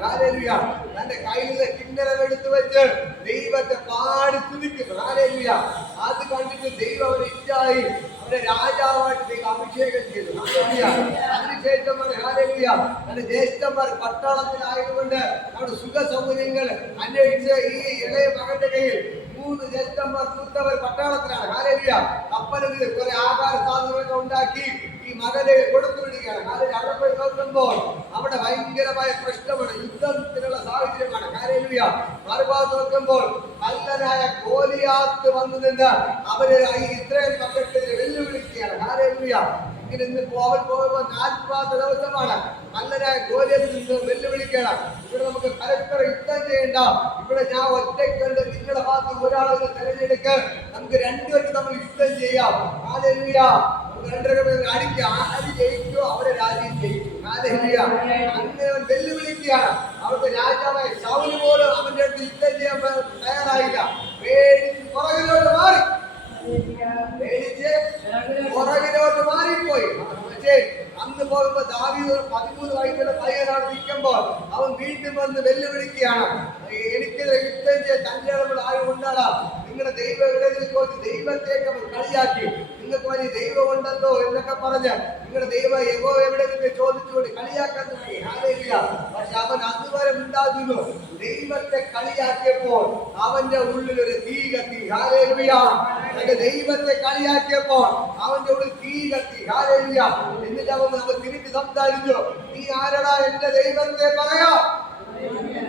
തന്റെ കയ്യിലെ കിന്നരം എടുത്തു വെച്ച് ദൈവത്തെ പാടി തുതിക്കുന്നു. അത് കണ്ടിട്ട് ദൈവം അവനെ ഇഷ്ടായി, അവനെ രാജാവായിട്ട് ദൈവം അഭിഷേകം ചെയ്തു. അതിനുശേഷം തന്റെ ജ്യേഷ്ഠന്മാർ പട്ടാളത്തിലായതുകൊണ്ട് നമ്മുടെ സുഖ സൗകര്യങ്ങൾ അന്വേഷിച്ച് ഈ ഇളയ മകന്റെ കയ്യിൽ 3 ജ്യേഷ്ഠന്മാർ മൂത്തവർ പട്ടാളത്തിലാണ്. കപ്പലിൽ കുറെ ആഹാര സാധനങ്ങളൊക്കെ ഉണ്ടാക്കി ഈ മകനെ കൊടുത്തു വിടുകയാണ്. അവിടെ പോയി നോക്കുമ്പോൾ അവിടെ ഭയങ്കരമായ പ്രശ്നമാണ്, യുദ്ധത്തിനുള്ള സാഹചര്യമാണ്. മറുഭാഗത്ത് നോക്കുമ്പോൾ കല്ലനായ ഗോലിയാത്ത് വന്നു നിന്ന് അവര് ഇസ്രായേൽ മക്കൾക്കെതിരെ വെല്ലുവിളിക്കുകയാണ്. ഇങ്ങനെ ഇന്ന് അവൻ പോകുമ്പോൾ 40 ദിവസമാണ് നല്ലതായ ഗോലിയത്തിൽ നിന്ന് വെല്ലുവിളിക്കണം. ഇവിടെ നമുക്ക് പരസ്പരം യുദ്ധം ചെയ്യണ്ട. ഇവിടെ ഞാൻ ഒറ്റയ്ക്കുണ്ട്, നിങ്ങളുടെ ഭാഗത്ത് ഒരാളെ തെരഞ്ഞെടുക്ക്, നമുക്ക് രണ്ടുപേർക്ക് നമ്മൾ യുദ്ധം ചെയ്യാം. ഹല്ലേലൂയ. അടിക്കുക, ആര് ജയിക്കോ അവരെ രാജ്യം ജയിക്കും. ഹല്ലേലൂയ. അങ്ങനെ അവൻ വെല്ലുവിളിക്കുകയാണ്. അവർക്ക് രാജാവായ ശൗല് പോലും അവന്റെ അടുത്ത് യുദ്ധം ചെയ്യാൻ തയ്യാറായില്ല. പേടിച്ച് പുറകിലോട്ട് മാറി, പേടിച്ച് പുറകിലോട്ട് മാറിപ്പോയി. പക്ഷേ അന്ന് പോകുമ്പോ ദാവീദ് 13 വയസ്സുള്ള പയ്യനാണ് നിൽക്കുമ്പോൾ അവൻ വീണ്ടും വന്ന് വെല്ലുവിളിക്കുകയാണ്. എനിക്കെതിരെ യുദ്ധം ചെയ്യാൻ തന്റെ ഇടപെടൽ ആരും ഉണ്ടാടാ, നിങ്ങളുടെ ദൈവം എവിടെ ചോദിച്ചു ദൈവത്തേക്ക് അവൻ കളിയാക്കി. നിങ്ങൾക്ക് വലിയ ദൈവം ഉണ്ടല്ലോ എന്നൊക്കെ പറഞ്ഞ് നിങ്ങളുടെ ദൈവം എവിടെ നിന്ന് ചോദിച്ചുകൊണ്ട് കളിയാക്കാൻ തുടങ്ങി. ഹല്ലേലൂയ. പക്ഷെ അവൻ അതുവരെ ഉണ്ടാകുന്നു. ദൈവത്തെ കളിയാക്കിയപ്പോൾ അവന്റെ ഉള്ളിൽ ഒരു തീ കത്തി. ഹല്ലേലൂയ. തന്റെ ദൈവത്തെ കളിയാക്കിയപ്പോൾ അവന്റെ ഉള്ളിൽ തീ കത്തി. ഹല്ലേലൂയ. എന്നിട്ട് അവൻ തിരിച്ച് സംസാരിച്ചു, നീ ആരടാ എന്റെ ദൈവത്തെ പറയാ?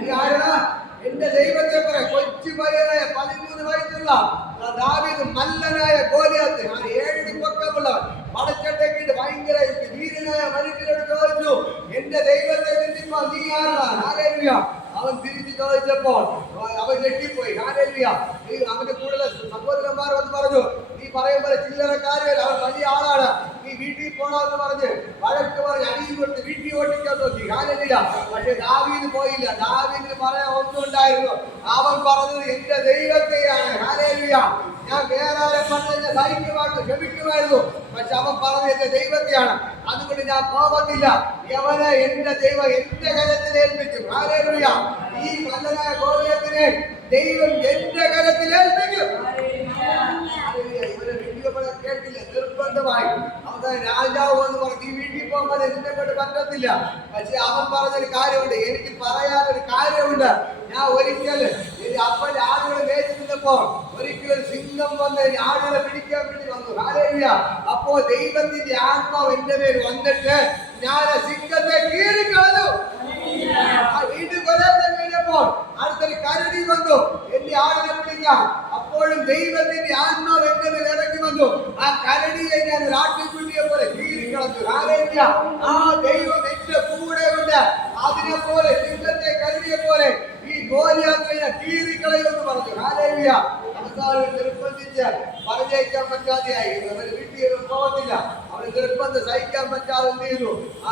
നീ ആരടാ എന്റെ ദൈവത്തെ പറയാ? കൊച്ചു പയ്യനായ 13 വയസ്സുള്ള ദാവീദ് മല്ലനായ ഗോലിയാത്ത്, 7 പൊക്കമുള്ള പടച്ചട്ടേക്കിട്ട് ഭയങ്കര വീരനായ മനുഷ്യരോട് ചോദിച്ചു, എന്റെ ദൈവത്തെ നിന്ദിപ്പാൻ നീ ആരടാ? ഹല്ലേലൂയ. അവൻ തിരിച്ചു ചോദിച്ചപ്പോൾ അവൻ ഞെട്ടിപ്പോയി. ഹല്ലേലൂയ. അവന്റെ കൂടുതൽ സഹോദരന്മാർ വന്ന് പറഞ്ഞു, നീ പറയുമ്പോൾ ചില്ലറക്കാരല്ല, അവൻ വലിയ ആളാണ്, നീ വീട്ടിൽ പോണമെന്ന് പറഞ്ഞ് വഴക്ക് പറഞ്ഞ് അടിയും കൊടുത്ത് വീട്ടിൽ ഓട്ടിക്കാൻ നോക്കി. ഹല്ലേലൂയ. പക്ഷെ ദാവീദ് പോയില്ല. ദാവീദിന് പറയാൻ ഒന്നുണ്ടായിരുന്നു. അവൻ പറഞ്ഞത് എന്റെ ദൈവത്തെയാണ്. ഹല്ലേലൂയ. ഞാൻ വേറെ ആരെ പറഞ്ഞ സഹിക്കുമായിരുന്നു, ക്ഷമിക്കുമായിരുന്നു. പക്ഷെ അവൻ പറഞ്ഞത് എന്റെ ദൈവത്തെയാണ്, അതുകൊണ്ട് ഞാൻ പോകത്തില്ല. യവനെ എന്റെ ദൈവം എന്റെ കരത്തിൽ ഏൽപ്പിക്കും. ഹല്ലേലൂയ. ഈ മല്ലനായ ഗോലിയത്തിനെ ദൈവം എന്റെ കരത്തിൽ ഏൽപ്പിക്കും. ഇവരെ വീഡിയോ കേട്ടില്ല, നിർബന്ധമായി അവസാനം രാജാവ് എന്ന് പറഞ്ഞു, ഈ വീട്ടിൽ പോകുമ്പോൾ എന്നെ കൊണ്ട് പറ്റത്തില്ല. പക്ഷെ അവൻ പറഞ്ഞൊരു കാര്യമുണ്ട്, എനിക്ക് പറയാനൊരു കാര്യമുണ്ട്. ഞാൻ ഒരിക്കൽ അപ്പൻ ആടുകളെ മേച്ചിരുന്നപ്പോൾ ഒരിക്കലും സിംഹം വന്ന് ആടുകളെ പിടിക്കാൻ വേണ്ടി വന്നു. ഹല്ലേലൂയ. അപ്പോ ദൈവത്തിന്റെ ആത്മാവ് എന്റെ പേര് വന്നിട്ട് ഞാൻ സിംഹത്തെ കീറിക്കളഞ്ഞു. വീണ്ടും കൊല്ലാൻ കഴിഞ്ഞപ്പോൾ അടുത്തൊരു കരടി വന്നു എന്റെ ആടിനെ പിടിക്കാൻ. അപ്പോഴും ദൈവത്തിന്റെ ആത്മാവ് എന്റെ മേൽ ഇറങ്ങി വന്നു. ആ കരടിയെ ഞാൻ ഒരു ആട്ടിൻകുട്ടിയെ പോലെ കീറിക്കളഞ്ഞു. ഹല്ലേലൂയ. ആ ദൈവം എന്റെ കൂടെ ഉണ്ട്. അതിനെ പോലെ സിംഹത്തെ കരടിയെ പോലെ ഈ ഗോലിയാത്തിനെ കീറിക്കളയുമെന്ന് പറഞ്ഞു. ഹല്ലേലൂയ. അവസാനം നിർബന്ധിച്ച് പറഞ്ഞയക്കാൻ പറ്റാതെയായി. അവര് വീട്ടിൽ പോകത്തില്ല. അവര് നിർബന്ധം സഹിക്കാൻ പറ്റാതെ എന്ത് ചെയ്തു?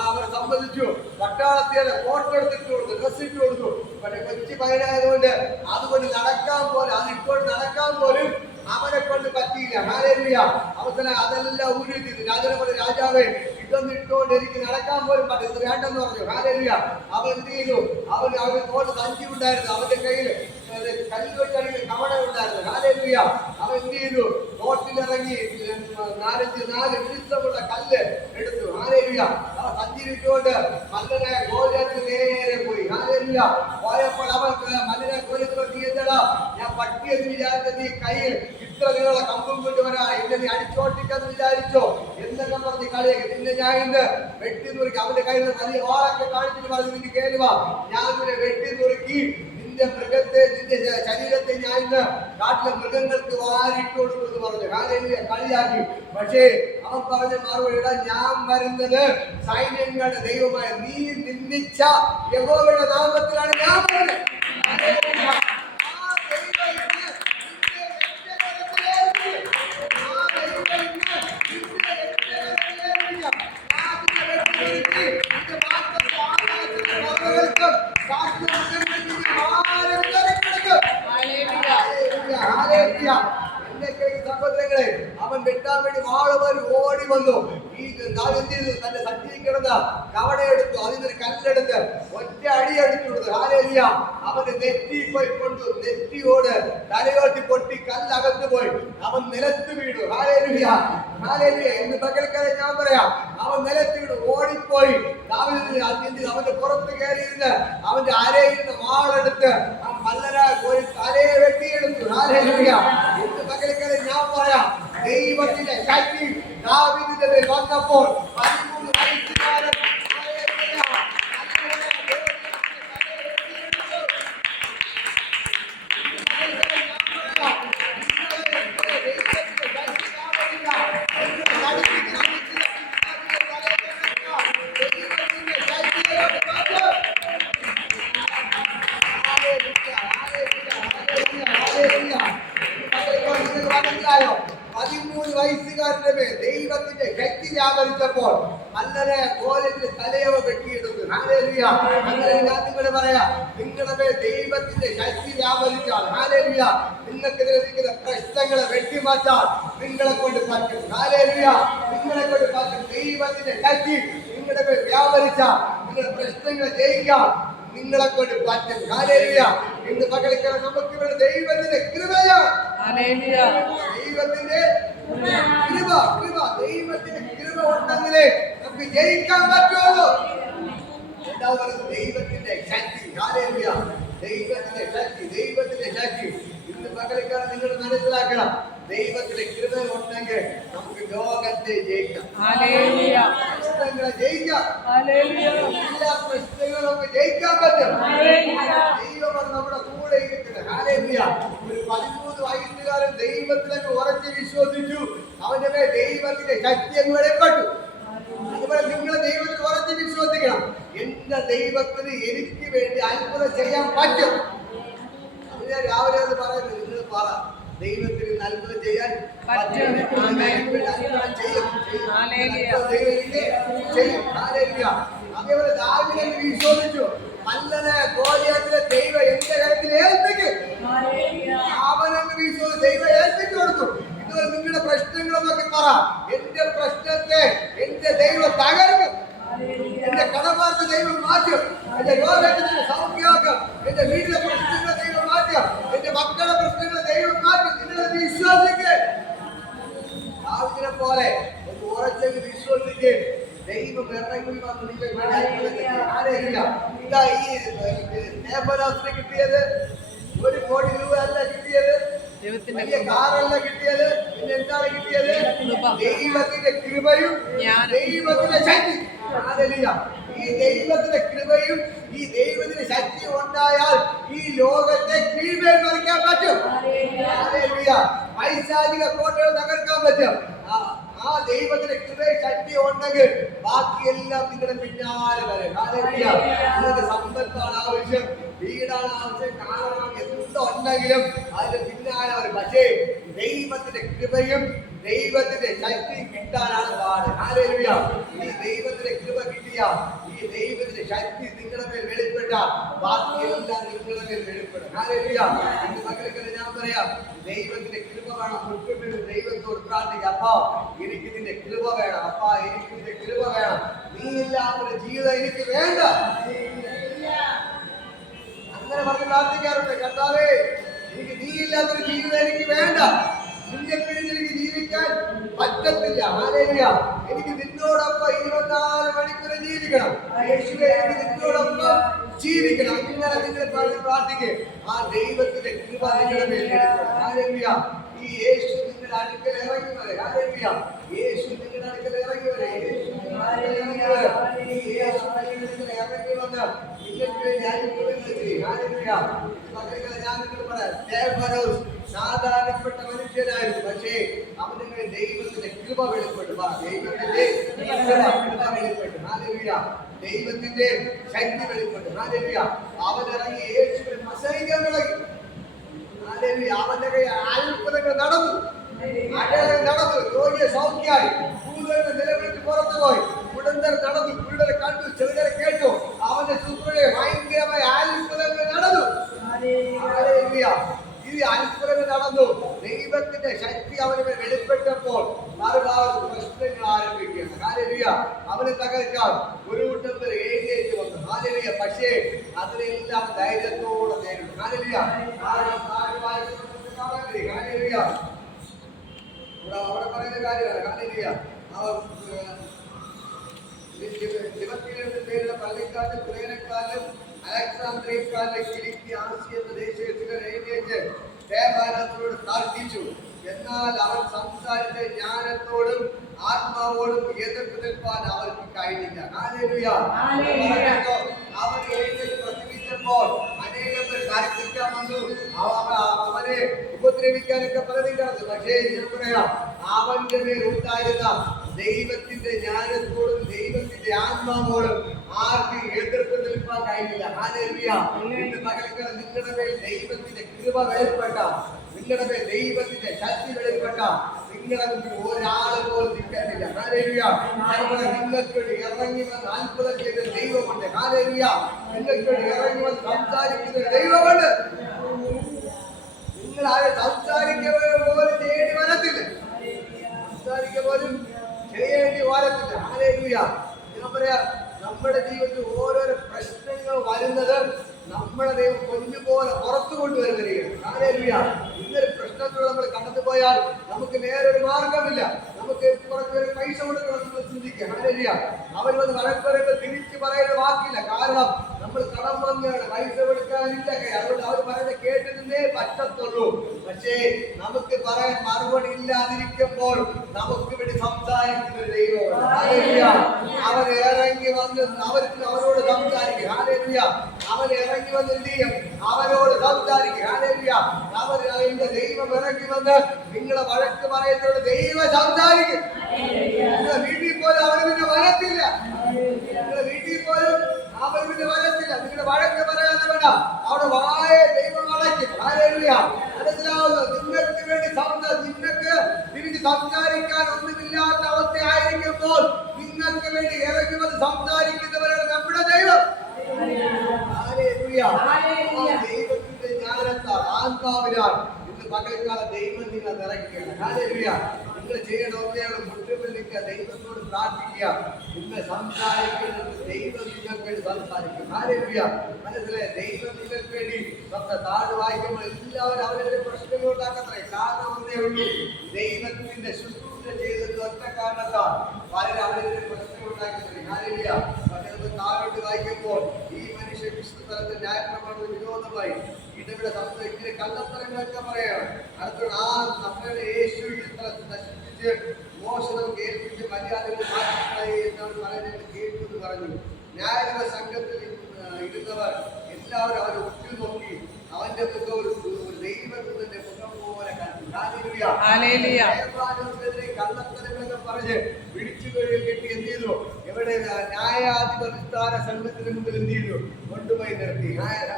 അവരെ സമ്മതിച്ചു. പട്ടാളത്തിയുടെ ഫോട്ടോ എടുത്തിട്ട് കൊടുത്തു, ഡ്രസ് ഇട്ട് കൊടുത്തു. പക്ഷെ കൊച്ചു പയ്യനായതുകൊണ്ട് അതുകൊണ്ട് നടക്കാൻ പോലും, അതിപ്പോൾ നടക്കാൻ പോലും അവരെ കൊണ്ട് പറ്റിയില്ല. ഹല്ലേലൂയ. അവസാനം അതെല്ലാം ഊരിട്ടു. രാജാവേ ഇതൊന്നും ഇട്ടുകൊണ്ട് എനിക്ക് നടക്കാൻ പോലും പറ്റുന്നത് വേണ്ടെന്ന് പറഞ്ഞു. ഹല്ലേലൂയ. അവൻ എന്ത് ചെയ്തു? അവന് തോട് സഞ്ചി ഉണ്ടായിരുന്നു, അവന്റെ കയ്യിൽ കല്ല് വെച്ചടിയിൽ കവണ ഉണ്ടായിരുന്നു. ഹല്ലേലൂയ. അവൻ എന്ത് ചെയ്തു? തോട്ടിലിറങ്ങി 4 വിളിച്ചമുള്ള കല്ല് എടുത്തു. ഹല്ലേലൂയ. അവൻ സഞ്ചിരിച്ചുകൊണ്ട് മല്ലനായ ഗോലിയാത്തിന് നേരെ പോയി. ഹല്ലേലൂയ. പോയപ്പോൾ അവൻ മല്ലനായ ഗോലിയാത്തിനോട്, നീ എന്താടാ, ഞാൻ പട്ടിയെന്ന് വിചാരിച്ചത് ഈ കയ്യിൽ ഇത്ര നിങ്ങളെ കമ്പും കൊണ്ടുവരാ, എന്നെ നീ അടിച്ചോട്ടിക്കാന്ന് വിചാരിച്ചോ എന്നൊക്കെ പറഞ്ഞ് കളിയാക്കി. പിന്നെ ഞാൻ ഇന്ന് വെട്ടി നുറുക്കി, അവന്റെ കയ്യിൽ നിന്ന് വലിയ വാളൊക്കെ കാണിച്ചിട്ട് പറഞ്ഞു, നിന്റെ കേൾവാ, ഞാൻ ഇവരെ വെട്ടി നുറുക്കി നിന്റെ മൃഗത്തെ, നിന്റെ ശരീരത്തെ ഞാൻ ഇന്ന് കാട്ടിലെ മൃഗങ്ങൾക്ക് വാരിട്ട് കൊടുക്കുമെന്ന് പറഞ്ഞു. ഹല്ലേലൂയ. കളിയാക്കി. പക്ഷേ അവൻ പറഞ്ഞ മറുപടി, ഞാൻ വരുന്നത് സൈന്യങ്ങളുടെ ദൈവമായ നീ നിന്ദിച്ച യഹോവയുടെ നാമത്തിലാണ് ഞാൻ വരുന്നത്. ഹല്ലേലൂയ. സഹോദരങ്ങളെ, അവൻ വെട്ടാൻ വേണ്ടി വാളുമാർ ഓടി വന്നു. ഈ തന്റെ സഞ്ചി കിടന്ന കവടയെടുത്തു, അതിനൊരു കല്ലെടുത്ത് ഒറ്റ അടി അടിച്ചു കൊടുത്തു. ഹല്ലേലൂയ. അവന്റെ നെറ്റി പോയി കൊണ്ടു, നെറ്റിയോട് തലയോട്ടി പൊട്ടി കല്ലകത്ത് പോയി. അവൻ നിലത്ത് വീണു. ഹല്ലേലൂയ. ഹല്ലേലൂയ. ഇന്ന് പകൽക്കാലം ഞാൻ പറയാം, അവൻ നിലത്ത് വീണു, ഓടിപ്പോയി. അവന്റെ പുറത്ത് കയറിയിരുന്ന് അവന്റെ അരയിരുന്ന വാളെടുത്ത് ആ മല്ലനായ തലയെ വെട്ടിയെടുത്തു. ഹല്ലേലൂയ. ഇന്ന് പകൽക്കാലം ഞാൻ പറയാം, ദൈവത്തിന്റെ ശക്തി ദാവീദിന്റെ മേൽ വന്നപ്പോൾ 13 വയസ്സുകാരൻ വെളിപ്പെട്ടപ്പോൾ മല്ലനെ കോലിന്റെ തലയോ വെട്ടിയെടുത്തു. ഹല്ലേലൂയ. അങ്ങനെ ഞാൻ നിങ്ങളോട് പറയാം, നിങ്ങളുടെ ദൈവത്തിന്റെ ശക്തി വ്യാപരിച്ചാൽ, ഹല്ലേലൂയ, നിങ്ങൾക്കെതിരെ നിൽക്കുന്ന പ്രശ്നങ്ങളെ വെട്ടിമാറ്റാൻ നിങ്ങളെ കൊണ്ട് പറ്റും. ഹല്ലേലൂയ. നിങ്ങളെ കൊണ്ട് പറ്റും. ദൈവത്തിന്റെ ശക്തി നിങ്ങളുടെ മേൽ വ്യാപരിച്ചാൽ നിങ്ങളുടെ പ്രശ്നങ്ങളെ ജയിക്കാൻ നിങ്ങളെ കൊണ്ട് പറ്റും. ഹല്ലേലൂയ. ഇന്ന് പകൽക്കാലം നമുക്ക് വേണ്ടി ദൈവത്തിന്റെ കൃപയാണ്. ഹല്ലേലൂയ. ദൈവത്തിന്റെ ദൈവത്തിന്റെ കൃപ ഉണ്ടെങ്കിലേ നമുക്ക് ജയിക്കാൻ പറ്റുള്ളൂ. എല്ലാവരും ദൈവത്തിന്റെ ശക്തി. ഹല്ലേലൂയ. ദൈവത്തിന്റെ ശക്തി ഇന്ന് പകൽക്കാലം നിങ്ങൾ മനസ്സിലാക്കണം. ദൈവത്തിന്റെ കൃപ ഉണ്ടെങ്കിൽ നമുക്ക് ലോകത്തെ ജയിക്കാം. ഹല്ലേലൂയ. പ്രശ്നങ്ങളെ ജയിക്കാം. ഹല്ലേലൂയ. എല്ലാ പ്രശ്നങ്ങളും നമുക്ക് ജയിക്കാൻ പറ്റും. ഹല്ലേലൂയ. ദൈവമാണ് നമ്മുടെ കൂടെ ഇരിക്കുന്നത്. ഹല്ലേലൂയ. ഒരു 13 വയസ്സുകാരൻ ദൈവത്തിലേക്ക് ഉറച്ചു വിശ്വസിച്ചു. അവന്റെ മേൽ ദൈവത്തിന്റെ ശക്തി അങ്ങ് വെളിപ്പെട്ടു. അതുപോലെ നിങ്ങൾ ദൈവത്തിൽ ഉറച്ചു വിശ്വസിക്കണം. എന്റെ ദൈവത്തിന് എനിക്ക് വേണ്ടി അത്ഭുതം ചെയ്യാൻ പറ്റും. അത് ഞാൻ രാവിലെ അത് പറയുന്നത്. നിങ്ങൾ പറ, ദൈവത്തിന് അത്ഭുതം ചെയ്യാൻ പറ്റും. അതേപോലെ ദാവീദ് വിശ്വസിച്ചു. മല്ലനെ ഗോലിയാത്തിലെ ദൈവം എന്റെ കരത്തിൽ ഏൽപ്പിക്കും. അവനങ്ങ് വിശ്വസിച്ച് ദൈവം ഏൽപ്പിച്ചു കൊടുത്തു. ഇതുപോലെ നിങ്ങളുടെ പ്രശ്നങ്ങളൊക്കെ പറ, എന്റെ പ്രശ്നത്തെ എന്റെ ദൈവം തകർക്കും. എന്റെ കടമാർഗ ദൈവം മാറ്റും. എന്റെ രോഗത്തിന്റെ സൗഖ്യമാക്കും. എന്റെ വീട്ടിലെ പ്രശ്നങ്ങളെ ദൈവം മാറ്റും. എന്റെ മക്കളുടെ പ്രശ്നങ്ങളെ ദൈവം മാറ്റും. നിങ്ങളെ വിശ്വസിക്ക്. ദാവീദിനെ പോലെ ഉറച്ചെങ്കിൽ വിശ്വസിക്ക്. ദൈവം ഇറങ്ങി വന്ന് ഇതാ ഈ നേബലാസിന് കിട്ടിയത് 1 കോടി രൂപ അല്ല കിട്ടിയത്, വലിയ കാറല്ല കിട്ടിയത്. പിന്നെ എന്താണ് കിട്ടിയത്? ദൈവത്തിന്റെ കൃപയും ദൈവത്തിന്റെ ശക്തി. ഹല്ലേലൂയ. ഈ ദൈവത്തിന്റെ കൃപയും ഈ ദൈവത്തിന്റെ ശക്തി ഉണ്ടായാൽ ഈ ലോകത്തെ കീഴ്മേൽ മറിക്കാൻ പറ്റും. ഹല്ലേലൂയ. പൈശാചിക കോട്ടകൾ തകർക്കാൻ പറ്റും. ആ ദൈവത്തിന്റെ കൃപയും ശക്തി ഉണ്ടെങ്കിൽ ബാക്കിയെല്ലാം നിങ്ങളുടെ പിന്നാലെ വരും. ഹല്ലേലൂയ. നിങ്ങൾക്ക് സമ്പത്താണ് ആവശ്യം, വീടാണ് ആവശ്യം, കാറാണ്, എന്തുണ്ടെങ്കിലും അതിന്റെ പിന്നാലെ വരും. പക്ഷേ ദൈവത്തിന്റെ കൃപയും ദൈവത്തിന്റെ ശക്തി കിട്ടാനാണ് പാട്. ഹല്ലേലൂയ. ഈ ദൈവത്തിന്റെ കൃപ കിട്ടിയ ഈ ദൈവത്തിന്റെ ശക്തി നിങ്ങളുടെ മേൽ വെളിപ്പെട്ടാൽ ബാക്കിയെല്ലാം നിങ്ങളുടെ മേൽ വെളിപ്പെടും. ഹല്ലേലൂയ. ഇന്ന് മക്കൾക്ക് ഞാൻ പറയാം, ദൈവത്തിന്റെ കൃപ വേണം. മുട്ടുപിടി ദൈവത്തോട് പ്രാർത്ഥിക്കാം. അപ്പാ, എനിക്ക് നിന്റെ കൃപ വേണം. അപ്പാ, എനിക്ക് നിന്റെ കൃപ വേണം. നീ ഇല്ലാത്തൊരു ജീവിതം എനിക്ക് വേണ്ട. അങ്ങനെ പറഞ്ഞ് പ്രാർത്ഥിക്കാറുണ്ട്. കർത്താവേ, എനിക്ക് നീ ഇല്ലാത്തൊരു ജീവിതം എനിക്ക് വേണ്ട. നിന്നെ പിടിച്ച് എനിക്ക് ജീവിക്കാൻ പറ്റത്തില്ല. ഹല്ലേലൂയ. എനിക്ക് നിന്നോടൊപ്പം 24 മണിക്കൂർ ജീവിക്കണം. യേശുവേ, എനിക്ക് നിന്നോടൊപ്പം ജീവിക്കണം. അങ്ങനെ നിങ്ങൾ പറഞ്ഞ് പ്രാർത്ഥിക്കുക. ആ ദൈവത്തിന്റെ കൃപ നിങ്ങളുടെ മേൽ വെളിപ്പെടും. ഹല്ലേലൂയ. ഈ യേശു നിങ്ങളുടെ അടുക്കൽ ഇറങ്ങി വരെ. ഹല്ലേലൂയ. യേശു നിങ്ങളുടെ അടുക്കൽ ഇറങ്ങി വരെ. യേശു ഇറങ്ങി വന്ന് നിങ്ങൾക്ക് വേണ്ടി അനുഗ്രഹങ്ങൾ ചെയ്യും. ഹല്ലേലൂയ. ഞാൻ നിങ്ങൾ പറയാം, സാധാരണപ്പെട്ട മനുഷ്യനായിരുന്നു. പക്ഷേ അവന് ദൈവത്തിന്റെ കൃപ വെളിപ്പെട്ടു. ദൈവത്തിന്റെ കൃപ വെളിപ്പെട്ടു. ഹല്ലേലൂയ. ദൈവത്തിന്റെ ശക്തി വെളിപ്പെട്ടു. ഹല്ലേലൂയ. അവൻ ഇറങ്ങി യേശുവിനെ പ്രസംഗിക്കാൻ തുടങ്ങി. ഹല്ലേലൂയ. അവന്റെ കൈ അത്ഭുതങ്ങൾ നടന്നു, അടയാളങ്ങൾ നടന്നു. രോഗിയെ സൗഖ്യമായി, ഭൂതങ്ങൾ നിലവിളിച്ച് പുറത്തു പോയി, കുടന്തർ നടന്നു, കുരുടരെ കണ്ടു, ചെറുതരെ കേട്ടു. അവന്റെ സുഖയെ ഭയങ്കരമായ അത്ഭുതങ്ങൾ നടന്നു. ഹല്ലേലൂയ. ഈ അത്ഭുതങ്ങൾ നടന്നു. ദൈവത്തിന്റെ ശക്തി അവന് വെളിപ്പെട്ടപ്പോൾ മറുഭാഗത്ത് പ്രശ്നങ്ങൾ ആരംഭിക്കുകയാണ്. ഹല്ലേലൂയ. അവനെ തകർക്കാൻ ഒരു കൂട്ടം പേർ എഴുന്നേറ്റ് വന്നു. ഹല്ലേലൂയ. പക്ഷേ അതിനെല്ലാം ധൈര്യത്തോടെ നേരിടും. ഹല്ലേലൂയ. ഹല്ലേലൂയ. അവിടെ പറയുന്ന കാര്യമാണ്. ഹല്ലേലൂയ. പേരുടെ പള്ളിക്കാരനും കുലയനക്കാരനും അലക്സാന്ദ്രിയക്കാരനെ കിളിക്കി ആസിയ എന്ന ദേശീയത്തിലെ എഴുന്നേറ്റ് ദേവാലയത്തോട് പ്രാർത്ഥിച്ചു. എന്നാൽ അവൻ സംസാരിച്ച ജ്ഞാനത്തോടും ആത്മാവോടും എതിർത്ത് നിൽപ്പാൻ അവർക്ക് കഴിഞ്ഞില്ല. ഹല്ലേലൂയ. അവൻ എഴുന്നേറ്റ് പ്രസംഗിച്ചപ്പോൾ അനേകം പേർ കരച്ചിക്കാൻ വന്നു. അവനെ ഉപദ്രവിക്കാനൊക്കെ പലതും കടന്നു. പക്ഷേ ഞാൻ പറയാം, അവന്റെ മേൽ ഉണ്ടായിരുന്ന ദൈവത്തിന്റെ ജ്ഞാനത്തോടും ദൈവത്തിന്റെ ആത്മാവോടും ആർക്കും എതിർത്ത് നിൽക്കാൻ കഴിഞ്ഞില്ല. ഹല്ലേലൂയ. ഇന്ന് പകൽക്കാലം നിങ്ങളുടെ മേൽ ദൈവത്തിന്റെ കൃപ വെളിപ്പെട്ട, നിങ്ങളുടെ മേൽ ദൈവത്തിന്റെ ശക്തി വെളിപ്പെട്ട, നിങ്ങളെ ഒരാള് പോലും നിൽക്കുന്നില്ല. ഹല്ലേലൂയ. നിങ്ങൾക്ക് ഇറങ്ങി വന്ന് അത്ഭുതം ചെയ്ത ദൈവമുണ്ട്. ഹല്ലേലൂയ. നിങ്ങൾക്ക് ഇറങ്ങി വന്ന് സംസാരിക്കുന്ന ദൈവമുണ്ട്. നിങ്ങൾ ആരെ സംസാരിക്കുക പോലും ചെയ്യേണ്ടി വരത്തില്ല. സംസാരിക്കുക പോലും ചെയ്യേണ്ടി വരത്തില്ല. ഹല്ലേലൂയ. ഞാൻ പറയാ, നമ്മുടെ ജീവിതത്തിൽ ഓരോരോ പ്രശ്നങ്ങൾ വരുന്നത് നമ്മുടെ ദൈവം കൊഞ്ഞുപോലെ പുറത്തു കൊണ്ടുവരുകയാണ്. ഹല്ലേലൂയ. ഇന്നൊരു പ്രശ്നത്തിലൂടെ നമ്മൾ കടന്നു പോയാൽ നമുക്ക് വേറൊരു മാർഗമില്ല. നമുക്ക് കുറച്ചൊരു പൈസ കൊടുക്കണം നമ്മൾ ചിന്തിക്കുക. ഹല്ലേലൂയ. അവർ വന്ന് വഴക്ക് പറയുമ്പോൾ തിരിച്ചു പറയുന്ന വാക്കില്ല. കാരണം നമ്മൾ കടം വന്നാണ്, പൈസ കൊടുക്കാനില്ല. അതുകൊണ്ട് അവർ പറയുന്നത് കേട്ടിരുന്നേ പറ്റത്തുള്ളൂ. പക്ഷേ നമുക്ക് പറയാൻ മറുപടി ഇല്ലാതിരിക്കുമ്പോൾ നമുക്ക് വേണ്ടി സംസാരിക്കുന്ന ഒരു ദൈവമാണ്. ഹല്ലേലൂയ. അവൻ ഇറങ്ങി വന്ന് അവരോട് സംസാരിക്കുക. ഹല്ലേലൂയ. അവൻ ഇറങ്ങി വന്ന് എന്ത് ചെയ്യും? അവരോട് സംസാരിക്കുക. ഹല്ലേലൂയ. എന്റെ ദൈവം ഇറങ്ങി വന്ന് നിങ്ങളെ വഴക്ക് പറയുന്നതോട് ദൈവം സംസാരിക്കും. നിങ്ങളെ വീട്ടിൽ പോലും അവർ പിന്നെ വരത്തില്ല. നിങ്ങളെ വീട്ടിൽ പോലും അവർ പിന്നെ വരത്തില്ല. നിങ്ങളുടെ വഴക്ക് പറയാതെ വേണ്ട, അവിടെ വായ ദൈവം അടയ്ക്കും. ഹല്ലേലൂയ. മനസ്സിലാവുന്നു? നിങ്ങൾക്ക് വേണ്ടി നിങ്ങൾക്ക് തിരിച്ച് സംസാരിക്കാൻ ഒന്നുമില്ലാത്ത അവസ്ഥയായിരിക്കുമ്പോൾ നിങ്ങൾക്ക് വേണ്ടി ഇറങ്ങി വന്ന് സംസാരിക്കുന്നവരാണ് നമ്മുടെ ദൈവം. ദൈവത്തിന്റെ ജ്ഞാനത്താൽ ആത്മാവിനാൽ ഇന്ന് പകൽക്കാലം ദൈവം നിങ്ങൾ നിറയ്ക്കുകയാണ്. ഹല്ലേലൂയ. നിങ്ങൾ ചെയ്യേണ്ട ഒന്നേയുള്ളൂ, മുട്ടുമ്പോൾ നിൽക്കുക, ദൈവത്തോട് പ്രാർത്ഥിക്കുക. നിങ്ങൾ സംസാരിക്കുന്നത് ദൈവം നിങ്ങൾക്ക് വേണ്ടി സംസാരിക്കും. ഹല്ലേലൂയ. മനസ്സിലായി? ദൈവം നിങ്ങൾക്ക് വേണ്ടി താഴ് വായിക്കുമ്പോൾ എല്ലാവരും അവരുടെ പ്രശ്നങ്ങൾ ഉണ്ടാക്കത്രേ. കാരണം ഒന്നേ ഉള്ളൂ, ദൈവത്തിന്റെ ശുശ്രൂഷ ചെയ്തത് ഒറ്റ കാരണത്താൽ പലരും അവരുടെ പ്രശ്നങ്ങൾ ഉണ്ടാക്കത്രേ. ഹല്ലേലൂയ. പക്ഷേ താഴോട്ട് വായിക്കുമ്പോൾ ഈ മനുഷ്യ വിശുദ്ധതലത്തിൽ ന്യായപ്രമാണത്തിന് വിരോധമായി ഇടവിടെ സംസാരിക്കുന്ന കള്ളത്തരങ്ങളൊക്കെ പറയാണ്. അടുത്ത നമ്മുടെ യേശു നശിപ്പിച്ച് മോശം കേൾപ്പിച്ച് മര്യാദകൾ മാറ്റി എന്നവർ പറയുന്നത് കേൾക്കുന്നു പറഞ്ഞു. ന്യായാധിപ സംഘത്തിൽ ഇരുന്നവർ എല്ലാവരും അവരെ ഉറ്റുനോക്കി അവന്റെ മുഖം ഒരു ദൈവത്തിന്റെ മുഖം പോലെ കണ്ടു. കള്ളത്തരങ്ങളൊക്കെ പറഞ്ഞ് പിടിച്ചു കെട്ടി എന്ത് ചെയ്തു? ഇവിടെ ന്യായാധിപ വിസ്താര സംഘത്തിന് മുമ്പിൽ എന്ത് ചെയ്തു? കൊണ്ടുപോയി നിർത്തി.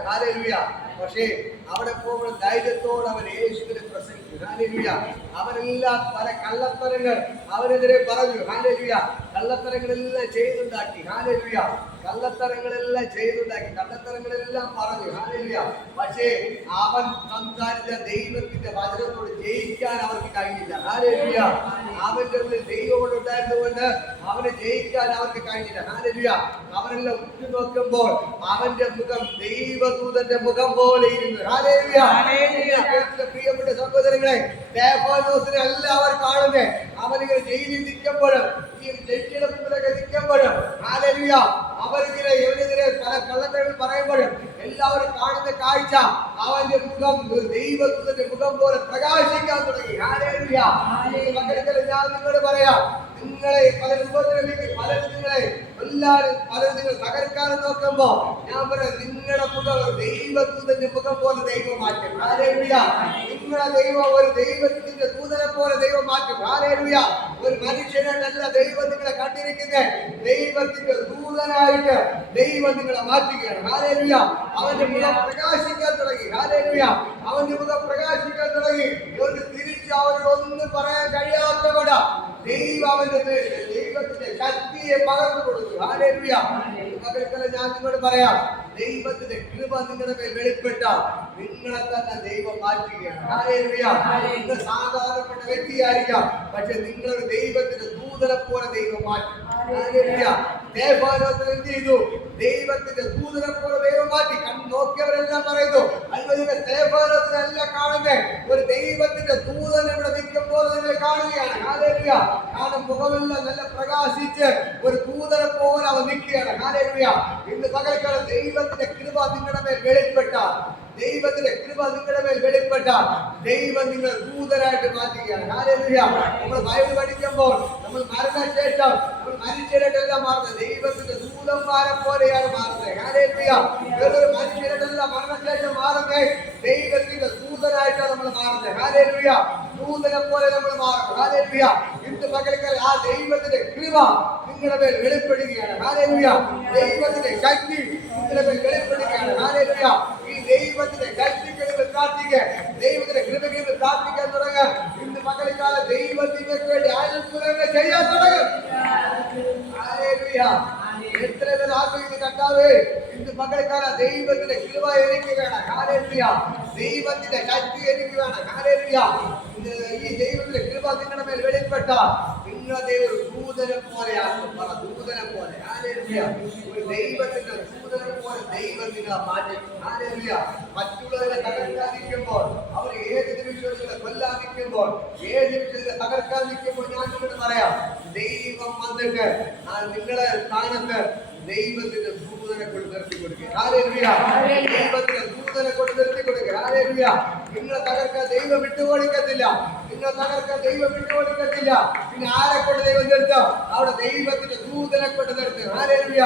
ഹല്ലേലൂയ. പക്ഷേ അവിടെ പോകുന്ന ധൈര്യത്തോടെ അവൻ യേശുവിനെ പ്രസംഗിച്ചു. ഹല്ലേലൂയ. അവരെല്ലാം പല കള്ളത്തരങ്ങൾ അവനെതിരെ പറഞ്ഞു. ഹല്ലേലൂയ. കള്ളത്തരങ്ങളെല്ലാം ചെയ്തുണ്ടാക്കി. ഹല്ലേലൂയ. കള്ളത്തരങ്ങളെല്ലാം ചെയ്തുണ്ടാക്കി, കള്ളത്തരങ്ങളെല്ലാം പറഞ്ഞു. ഹല്ലേലൂയ. പക്ഷേ അവൻ സംസാരിച്ച ദൈവത്തിന്റെ വചനത്തോട് ജയിക്കാൻ അവർക്ക് കഴിഞ്ഞില്ല. ഹല്ലേലൂയ. അവന്റെ ഉള്ളിൽ ദൈവം ഉണ്ടായിരുന്നുകൊണ്ട് അവനെ ജയിക്കാൻ അവർക്ക് കഴിഞ്ഞില്ല. ഹല്ലേലൂയ. അവരെല്ലാം ഉറ്റുനോക്കുമ്പോൾ അവന്റെ മുഖം ദൈവദൂതന്റെ മുഖം പോലെ ഇരുന്നു. ഹല്ലേലൂയ. പ്രിയപ്പെട്ട സഹോദരങ്ങളെ, സ്തെഫാനോസിനെ അല്ല അവർ കാണുന്നേ. അവനിങ്ങനെ ജയിലിൽ നിൽക്കുമ്പോഴും ഈ ജഡ്ജിയുടെ മുമ്പിലൊക്കെ നിൽക്കുമ്പോഴും ഹല്ലേലൂയ അവരിങ്ങനെ ഇവനെതിരെ പല കള്ളത്തരങ്ങൾ പറയുമ്പോഴും എല്ലാവരും കാണുന്ന കാഴ്ച അവന്റെ മുഖം ദൈവത്തിന്റെ മുഖം പോലെ പ്രകാശിക്കാൻ തുടങ്ങി. ഹല്ലേലൂയ. മക്കളെ, ഞാൻ നിങ്ങളോട് പറയാം, നിങ്ങളെ പല രൂപത്തിലേക്ക് പലരും നിങ്ങളെ എല്ലാവരും പലരും നിങ്ങൾ തകർക്കാനും നോക്കുമ്പോ ഞാൻ പറയാം, നിങ്ങളുടെ മുഖം ദൈവദൂതന്റെ മുഖം പോലെ ദൈവം മാറ്റും. ഹല്ലേലൂയ. നിങ്ങളെ ദൈവം ഒരു ദൈവത്തിന്റെ ദൂതനെ പോലെ ദൈവം മാറ്റും. ഹല്ലേലൂയ. ഒരു മനുഷ്യനല്ല ദൈവം നിങ്ങളെ കണ്ടിരിക്കുന്നത്, ദൈവത്തിന്റെ ദൂതനായിട്ട് ദൈവം നിങ്ങളെ മാറ്റുകയാണ്. ഹല്ലേലൂയ. അവന്റെ മുഖം പ്രകാശിക്കാൻ തുടങ്ങി. ഹല്ലേലൂയ. അവന്റെ മുഖം പ്രകാശിക്കാൻ തുടങ്ങി. ഇവർക്ക് തിരിച്ച് അവരോടൊന്നും പറയാൻ കഴിയാത്തവട ദൈവം അവന്റെ ദൈവത്തിന്റെ ശക്തിയെ പകർന്നു കൊടുത്തു. ഹല്ലേലൂയ. മകൾക്കെല്ലാം ഞാൻ നിങ്ങളോട് പറയാം, ദൈവത്തിന്റെ കൃപ നിങ്ങളുടെ മേൽ വെളിപ്പെട്ടാൽ നിങ്ങളെ തന്നെ ദൈവം മാറ്റുകയാണ്. ഹല്ലേലൂയ. നിങ്ങൾ സാധാരണപ്പെട്ട വ്യക്തിയായിരിക്കാം, പക്ഷെ നിങ്ങളൊരു ദൈവത്തിന്റെ ദൂതനെ പോലെ ദൈവം മാറ്റും. ഹല്ലേലൂയ. സ്തെഫാനോസിനെ എന്ത് ചെയ്തു? ദൈവത്തിന്റെ ദൂതനെ പോലെ ദൈവം മാറ്റി. നോക്കിയവരെല്ലാം പറയുന്നു, അത്ഭുത സ്തെഫാനോസിനെ അല്ല കാണുന്നേ, ഒരു ദൈവത്തിന്റെ ദൂതൻ ഇവിടെ നിൽക്കുമ്പോൾ നിങ്ങൾ കാണുകയാണ്. ഹല്ലേലൂയ. കാരണം മുഖമെല്ലാം നല്ല പ്രകാശിച്ച് ഒരു ദൂതനെ പോലെ അവൻ നിൽക്കുകയാണ്. ഹല്ലേലൂയ. ഇന്ന് പകൽക്കാലം ദൈവത്തിന്റെ കൃപ നിങ്ങളുടെ മേൽ വെളിപ്പെട്ടാൽ, ദൈവത്തിന്റെ കൃപ നിങ്ങളുടെ മേൽ വെളിപ്പെട്ടാൽ ദൈവം നിങ്ങൾ ദൂതനായിട്ട് മാറ്റുകയാണ്. ഹല്ലേലൂയ. നമ്മൾ ബൈബിൾ പഠിക്കുമ്പോൾ നമ്മൾ മരണശേഷം നമ്മൾ മനുഷ്യരായിട്ടെല്ലാം മാറുന്നത് ദൈവത്തിന്റെ ദൂതന്മാരെ പോലെയാണ് മാറുന്നത്. ഹല്ലേലൂയ. വേറൊരു മനുഷ്യരായിട്ടല്ല മരണശേഷം മാറുന്നത്, ദൈവത്തിന്റെ ദൂതനായിട്ടാണ് നമ്മൾ മാറുന്നത്. ഹല്ലേലൂയ. ദൂതനെ പോലെ നമ്മൾ മാറും. ഹല്ലേലൂയ. ഇന്ന് പകൽക്കാലം ആ ദൈവത്തിന്റെ കൃപ നിങ്ങളുടെ മേൽ വെളിപ്പെടുകയാണ്. ഹല്ലേലൂയ. ദൈവത്തിന്റെ ശക്തി നിങ്ങളുടെ മേൽ വെളിപ്പെടുകയാണ്. ഹല്ലേലൂയ. ഈ ദൈവത്തിന്റെ ശക്തികൾ പ്രാർത്ഥിക്കുക, ദൈവത്തിന്റെ കൃപകൾ പ്രാർത്ഥിക്കാൻ തുടങ്ങുക. ഇന്ന് പക്കലിക്കാല ദൈവം നിങ്ങൾക്ക് വേണ്ടി അത്ഭുതങ്ങൾ ചെയ്യാൻ തുടങ്ങും. ഹല്ലേലൂയ. എത്ര പേർ ആഗ്രഹിക്കുന്നു കർത്താവേ, ഇന്ന് പകൽക്കാല ദൈവത്തിന്റെ കൃപ എനിക്ക് വേണം. ഹല്ലേലൂയ. ദൈവത്തിന്റെ ശക്തി എനിക്ക് വേണം. ഹല്ലേലൂയ. ഈ ദൈവത്തിന്റെ കൃപ നിങ്ങളുടെ മേൽ വെളിപ്പെട്ട നിങ്ങളെ ദൈവം ദൂതനെ പോലെയാക്കും. പറ, ദൂതനെ പോലെ. ഹല്ലേലൂയ. ഒരു ദൈവത്തിന്റെ ദൂതനെ പോലെ ദൈവം നിങ്ങളെ മാറ്റും. ഹല്ലേലൂയ. മറ്റുള്ളവരെ തകർക്കാൻ നിൽക്കുമ്പോൾ, അവർ ഏത് നിമിഷങ്ങളെ കൊല്ലാൻ നിൽക്കുമ്പോൾ, ഏത് നിമിഷങ്ങളെ തകർക്കാൻ നിൽക്കുമ്പോൾ ഞാൻ നിങ്ങളോട് പറയാം, ദൈവം വന്നിട്ട് നിങ്ങളെ സ്ഥാനത്ത് ദൈവത്തിന്റെ ദൂതനെ കൊണ്ട് നിർത്തി കൊടുക്കുക. ഹല്ലേലൂയ. ദൈവത്തിന്റെ ദൂതനെ കൊണ്ട് നിർത്തി കൊടുക്കുക. ഹല്ലേലൂയ. നിങ്ങളെ തകർക്കാൻ ദൈവം വിട്ടുകൊടുക്കത്തില്ല. നിങ്ങളെ തകർക്കാൻ ദൈവം വിട്ടുകൊടുക്കത്തില്ല. പിന്നെ ആരെ കൊണ്ട് ദൈവം നിർത്തും? അവിടെ ദൈവത്തിന്റെ ദൂതനെ കൊണ്ട് നിർത്തും. ഹല്ലേലൂയ.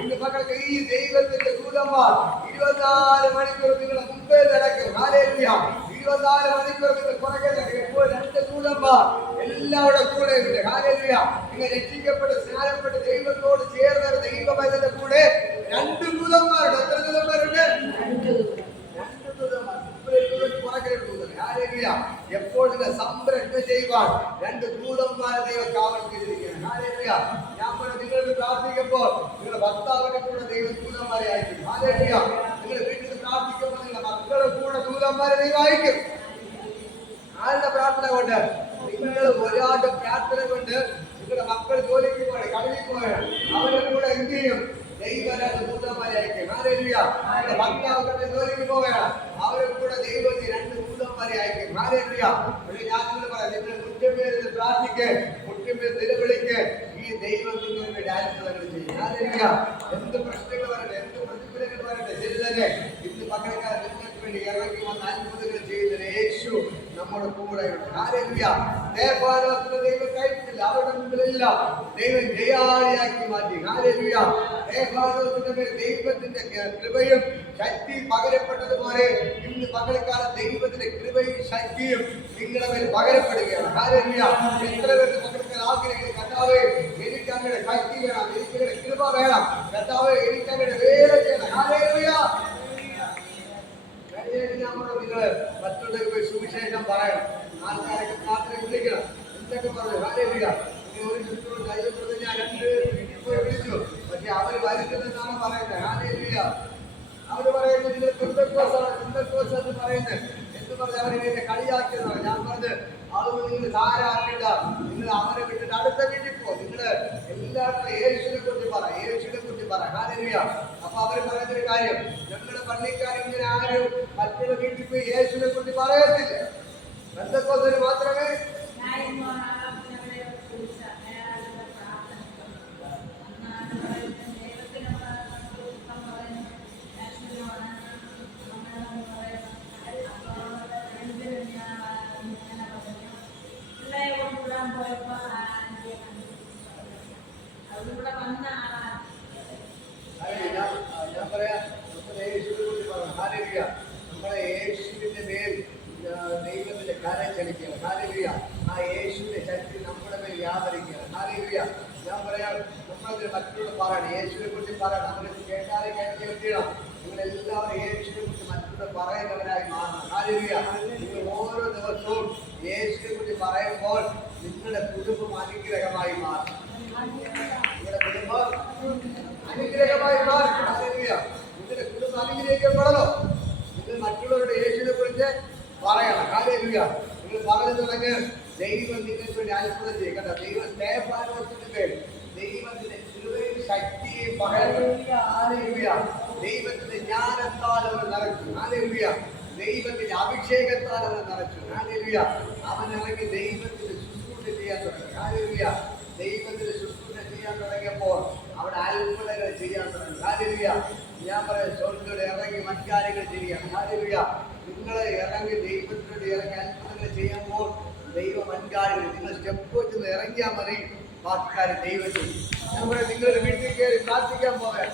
ഇന്ന് പകൽക്ക് ഈ ദൈവത്തിന്റെ ദൂതന്മാർ 24 മണിക്കൂർ നിങ്ങളെ മുമ്പേ നടക്കും. ഹല്ലേലൂയ. 24 മണിക്കൂർ നിങ്ങൾ പുറകെ നടക്കും. ഇപ്പോൾ 2 ദൂതന്മാർ എല്ലാവരുടെ കൂടെ ഉണ്ട്. ഹല്ലേലൂയ. നിങ്ങൾ രക്ഷിക്കപ്പെട്ട് സ്നാനപ്പെട്ട് ദൈവത്തോട് ചേർന്ന ദൈവത്തിന്റെ കൂടെ 2 ദൂതന്മാരുണ്ട്. എത്ര ദൂതന്മാരുണ്ട്? 2 ദൂതന്മാർ. എപ്പോൾ നിങ്ങൾ സംരക്ഷണം ചെയ്യുവാൻ 2 ദൂതന്മാരെ ദൈവം കാവൽ ചെയ്തിരിക്കുകയാണ്. ഹല്ലേലൂയ. ഞാൻ പറഞ്ഞു, നിങ്ങൾക്ക് പ്രാർത്ഥിക്കുമ്പോൾ നിങ്ങളുടെ ഭർത്താവിന്റെ കൂടെ ദൈവം ദൂതന്മാരെ അയക്കും. ഹല്ലേലൂയ. നിങ്ങൾ വീട്ടിൽ പ്രാർത്ഥിക്കുമ്പോൾ നിങ്ങളുടെ മക്കളുടെ കൂടെ ദൂതന്മാരെ ദൈവം അയക്കും. ആരുടെ പ്രാർത്ഥന കൊണ്ട്? നിങ്ങൾ ഒരാളുടെ പ്രാർത്ഥന കൊണ്ട് നിങ്ങളുടെ മക്കൾ ജോലിക്ക് പോയി കടലിൽ പോയാൽ അവരുടെ കൂടെ എന്ത് ചെയ്യും? ദൈവം 2 ദൂതന്മാരെ അയക്കും. ഹല്ലേലൂയ. നിങ്ങളുടെ ഭർത്താവ് ജോലിക്ക് പോവുകയാണ്, അവരുടെ കൂടെ ദൈവം 2 ദൂതന്മാരെ അയക്കും. ഹല്ലേലൂയ. ഞാൻ നിങ്ങൾ പറയാം, നിങ്ങൾ മുറ്റമേൽ പ്രാർത്ഥിക്ക്, മുറ്റമേൽ നിലവിളിക്ക്, ഈ ദൈവം നിങ്ങൾക്ക് വേണ്ടി അത്ഭുതങ്ങൾ ചെയ്യും. ഹല്ലേലൂയ. എന്ത് പ്രശ്നങ്ങൾ വരട്ടെ, എന്ത് പ്രതികൂലങ്ങൾ വരട്ടെ, ശരി തന്നെ ഇന്ന് പകരക്കാരൻ നിങ്ങൾക്ക് വേണ്ടി ഇറങ്ങി വന്ന് അത്ഭുതങ്ങൾ ചെയ്യുന്ന യേശു നമ്മുടെ കൂടെ ഉണ്ട്. ഹല്ലേലൂയ. ദേവാലയത്തിന് ദൈവം കഴിച്ചില്ല, അവരുടെ മുമ്പിലെല്ലാം ദൈവം ജയാളിയാക്കി മാറ്റി. ഹല്ലേലൂയ. ദേവാലയത്തിന്റെ മേൽ ദൈവത്തിന്റെ കൃപയും ശക്തിയും പകരപ്പെട്ടതുപോലെ ഇന്ന് പകൽക്കാലം ദൈവത്തിന്റെ കൃപയും ശക്തിയും നിങ്ങളുടെ മേൽ പകരപ്പെടുകയാണ്. ഹല്ലേലൂയ. എത്ര പേർക്ക് പകർക്കാൻ ആഗ്രഹിക്കുന്നു? കർത്താവേ, എനിക്ക് അങ്ങയുടെ ശക്തി വേണം, എനിക്ക് അങ്ങയുടെ കൃപ വേണം. കർത്താവേ, എനിക്ക് അങ്ങയുടെ വേല ചെയ്യണം. ഹല്ലേലൂയ. നിങ്ങൾ മറ്റുള്ളവർക്ക് സുവിശേഷം പറയണം, ആൾക്കാരൊക്കെ പ്രാർത്ഥന വിളിക്കണം. എന്തൊക്കെ പറഞ്ഞു? ഹല്ലേലൂയ. ഒരു ചുറ്റും ദൈവപ്രതി ഞാൻ 2 വിളിച്ചു, പക്ഷെ അവർ വരുന്നതെന്നാണ് പറയുന്നത്. ഹല്ലേലൂയ. അവർ പറയുന്നത് നിങ്ങൾ പെന്തക്കോസ്താണ്, പെന്തക്കോസ് എന്ന് പറയുന്നത് എന്ന് പറഞ്ഞ് അവരെ കളിയാക്കിയതാണ്. ഞാൻ പറഞ്ഞത് അതൊന്നും നിങ്ങൾ ധാരാക്കണ്ട. നിങ്ങൾ അവരെ വിട്ടിട്ട് അടുത്ത വീട്ടിൽ പോകും. നിങ്ങൾ എല്ലാവരും യേശുവിനെ കുറിച്ച് പറ, യേശുവിനെ കുറിച്ച് പറ. ഹല്ലേലൂയ. അപ്പൊ അവർ പറയുന്നൊരു കാര്യം, ഞങ്ങളുടെ പള്ളിക്കാർ ഇങ്ങനെ ആരും മറ്റുള്ള വീട്ടിൽ പോയി യേശുവിനെ കുറിച്ച് പറയത്തില്ല. പെന്തക്കോസിന് മാത്രമേ ഞാൻ പറയാം, യേശുവിനെ കുറിച്ച് പറയാം. ഹല്ലേലൂയ. നമ്മളെ യേശുവിന്റെ മേൽ ദൈവത്തിന്റെ കരം ചലിക്കണം. ഹല്ലേലൂയ. ആ യേശുവിന്റെ ശക്തി നമ്മുടെ മേൽ വ്യാപരിക്കണം. ഹല്ലേലൂയ. ഞാൻ പറയാം, നമ്മളത് മറ്റുള്ളവർ പറയണം, യേശുവിനെ കുറിച്ച് പറയണം. അവരെ കേട്ടാലേ കേൾക്കണം. നിങ്ങളെല്ലാവരും യേശുവിനെ കുറിച്ച് മറ്റുള്ളവർ പറയുന്നവരായി മാറണം. ഹല്ലേലൂയ. നിങ്ങൾ ഓരോ ദിവസവും യേശുവിനെ കുറിച്ച് പറയുമ്പോൾ നിങ്ങളുടെ കുടുംബം അനുഗ്രഹമായി മാറും. നിങ്ങളുടെ കുടുംബം അനുഗ്രഹമായി മാറും. ഹല്ലേലൂയ. നിങ്ങളുടെ കുടുംബം അനുഗ്രഹിക്കപ്പെടണോ? നിങ്ങൾ മറ്റുള്ളവരുടെ യേശുവിനെ കുറിച്ച് പറയണം. ഹല്ലേലൂയ. നിങ്ങൾ പറഞ്ഞു തുടങ്ങി, ദൈവം നിങ്ങൾക്ക് വേണ്ടി അത്ഭുതം ചെയ്യും. കേട്ടോ, ദൈവം സ്തേഫാനോസിന്റെ മേൽ ദൈവത്തിന്റെ കൃപയും ശക്തിയും പകരപ്പെട്ടു. ഹല്ലേലൂയ. ദൈവത്തിന്റെ ജ്ഞാനത്താൽ അവർ നിറച്ചു. ഹല്ലേലൂയ. ദൈവത്തിന്റെ അഭിഷേകത്താൽ അവർ നിറച്ചു. ഹല്ലേലൂയ. അവൻ ഇറങ്ങി ദൈവത്തിന്റെ ശുശ്രൂഷ ചെയ്യാൻ തുടങ്ങി. ഹല്ലേലൂയ. ദൈവത്തിന്റെ ശുശ്രൂഷ ചെയ്യാൻ തുടങ്ങിയപ്പോൾ അവിടെ അത്ഭുതങ്ങൾ ചെയ്യാൻ തുടങ്ങി. ഹല്ലേലൂയ. ഞാൻ പറയാം, സ്വർഗ്ഗത്തിൽ ഇറങ്ങി മറ്റു കാര്യങ്ങൾ ചെയ്യണം. ഹല്ലേലൂയ. നിങ്ങളെ ഇറങ്ങി ദൈവത്തിനോട് ഇറങ്ങി അത്ഭുതങ്ങൾ ചെയ്യുമ്പോൾ ദൈവം വൻകാര്യങ്ങൾ, നിങ്ങൾ സ്റ്റെപ്പ് വെച്ച് ഇറങ്ങിയാൽ മതി, ബാക്കി കാര്യം ദൈവത്തിൽ. ഞാൻ പറയാം, നിങ്ങളുടെ വീട്ടിൽ കയറി പ്രാർത്ഥിക്കാൻ പോകാൻ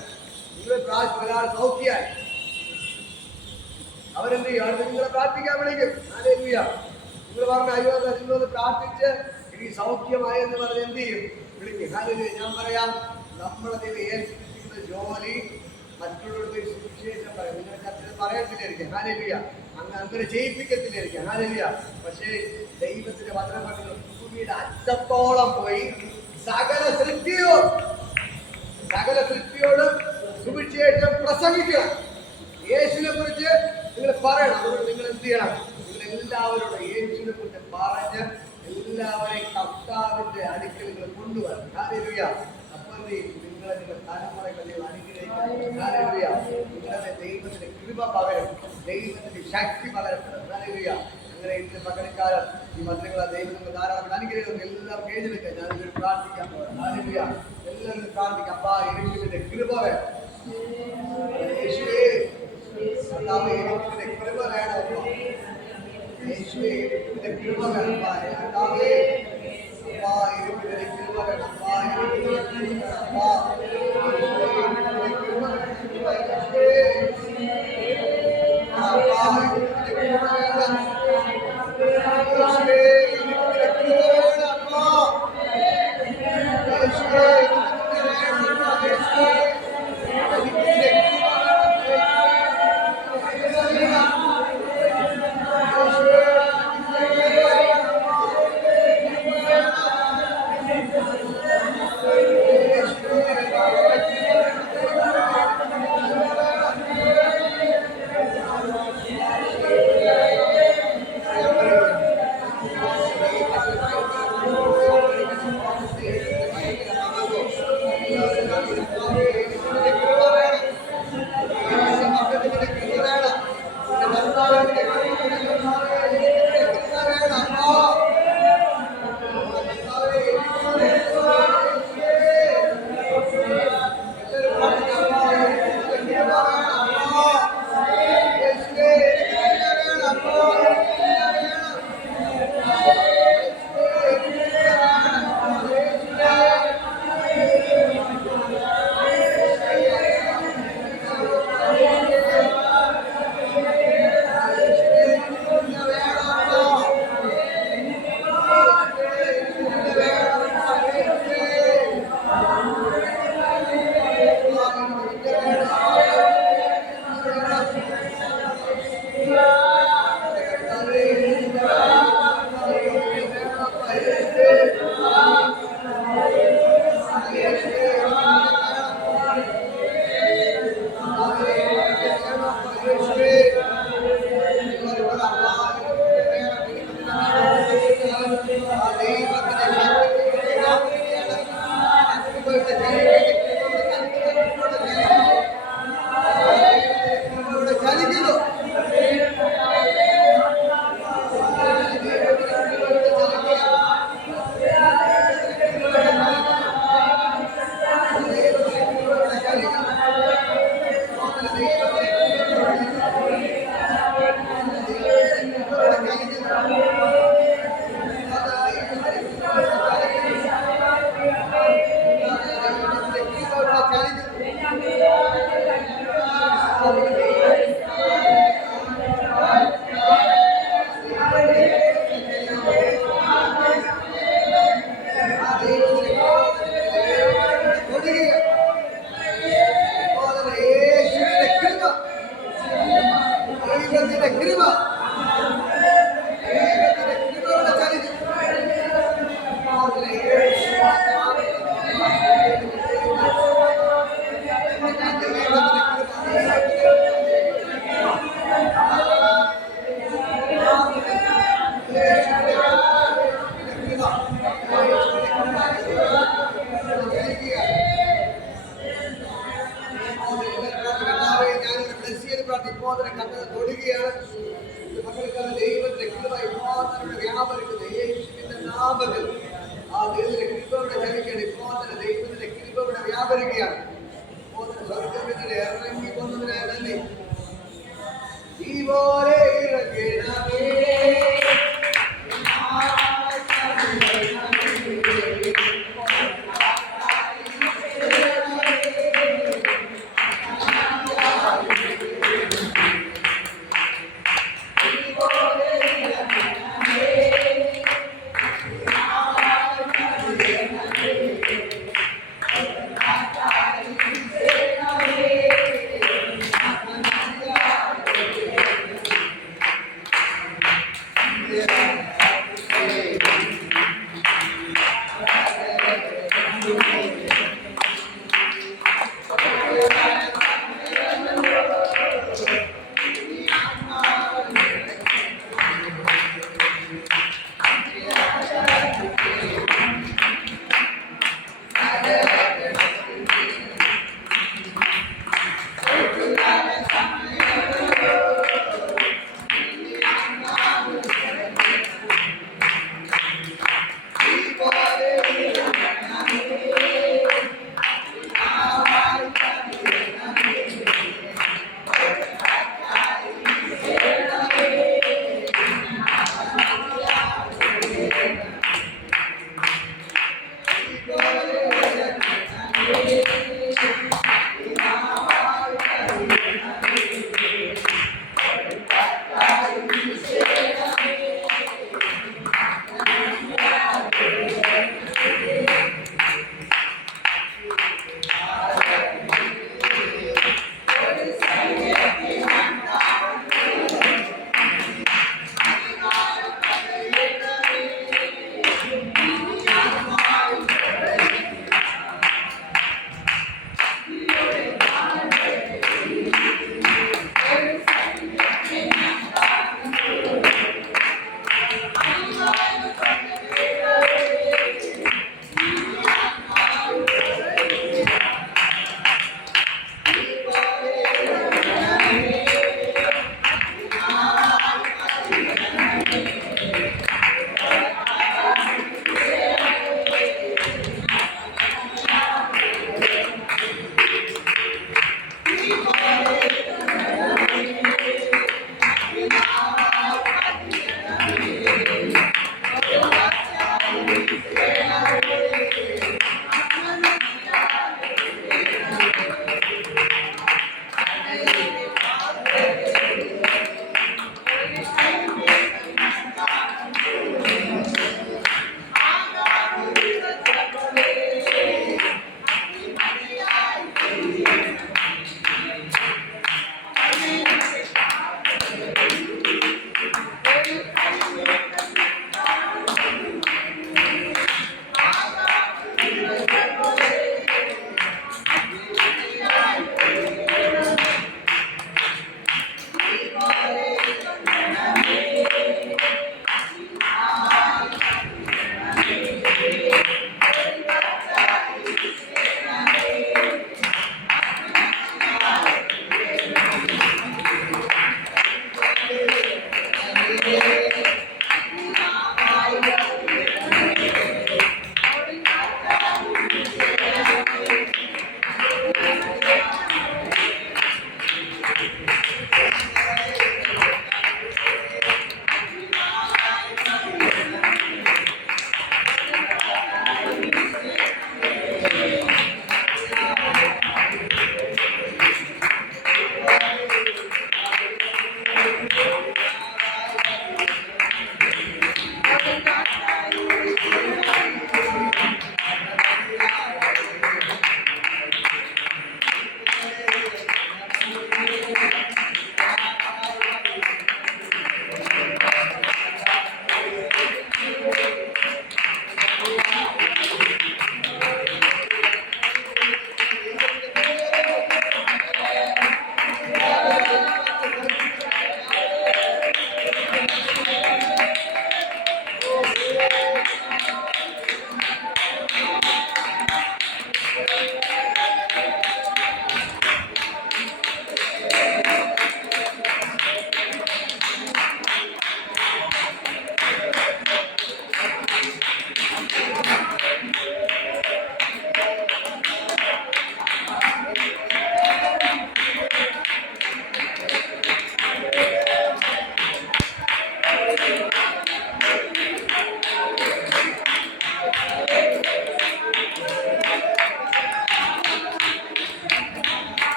നിങ്ങൾ ഒരാൾ നോക്കിയാൽ അവരെന്ത് ചെയ്യും? അടുത്ത് നിങ്ങളെ പ്രാർത്ഥിക്കാൻ വിളിക്കും. ഹല്ലേലൂയ. നിങ്ങൾ പറഞ്ഞ അയ്യോ നിങ്ങളൊന്ന് പ്രാർത്ഥിച്ച് എനിക്ക് സൗഖ്യമായെന്ന് പറഞ്ഞ് എന്ത് ചെയ്യും? വിളിക്കും. ഹല്ലേലൂയ. ഞാൻ പറയാം, നമ്മളെ ദൈവം ഏൽപ്പിക്കുന്ന ജോലി മറ്റുള്ളവർക്ക് സുവിശേഷം പറയും. നിങ്ങൾക്ക് അത്ര പറയത്തില്ലായിരിക്കാം, ഹല്ലേലൂയ. അങ്ങനെ ചെയ്യിപ്പിക്കത്തില്ലായിരിക്കാം, ഹല്ലേലൂയ. പക്ഷേ ദൈവത്തിന്റെ വചനം പറയുന്നത് ഭൂമിയുടെ അറ്റത്തോളം പോയി സകല സൃഷ്ടിയോട് സുവിശേഷം പ്രസംഗിക്കണം. യേശുവിനെ കുറിച്ച് നിങ്ങൾ പറയണം. അതുകൊണ്ട് നിങ്ങൾ എന്ത് ചെയ്യണം? നിങ്ങൾ എല്ലാവരോടും യേശുവിനെ കുറിച്ച് പറഞ്ഞ് എല്ലാവരെയും കർത്താവിന്റെ അടുക്കൽ നിങ്ങൾ കൊണ്ടുവരണം. ഹല്ലേലൂയ. അപ്പോൾ നിങ്ങളെ തലമുറകൾ അനുഗ്രഹിക്കണം. ഹല്ലേലൂയ. നിങ്ങളെ ദൈവത്തിന്റെ കൃപ പകരും, ദൈവത്തിന്റെ ശക്തി പകരപ്പെടും. ഹല്ലേലൂയ. അങ്ങനെ ഇന്ന് പകരക്കാലം ഈ മന്ത്രികളെ ദൈവങ്ങൾ ധാരാളം അനുഗ്രഹിക്കുന്നു. എല്ലാം കേൾക്കുക. ഞാനിത് പ്രാർത്ഥിക്കാൻ പോകാം. ഹല്ലേലൂയ. എല്ലാവരും പ്രാർത്ഥിക്കാം. അപ്പാ യേശുവിന്റെ കൃപ വേണം. യേശുവേ കർത്താവേ, യേശുവിന്റെ കൃപ വേണം. യേശുവേ യേശുവിന്റെ കൃപ വേണം. കർത്താവേ അപ്പാ യേശുവിന്റെ കൃപ വേണം. അപ്പാ യേശുവിന്റെ കൃപ വേണം. അപ്പാ യേശുവിന്റെ കൃപ വേണം. അപ്പാ യേശുവിന്റെ കൃപ വേണം.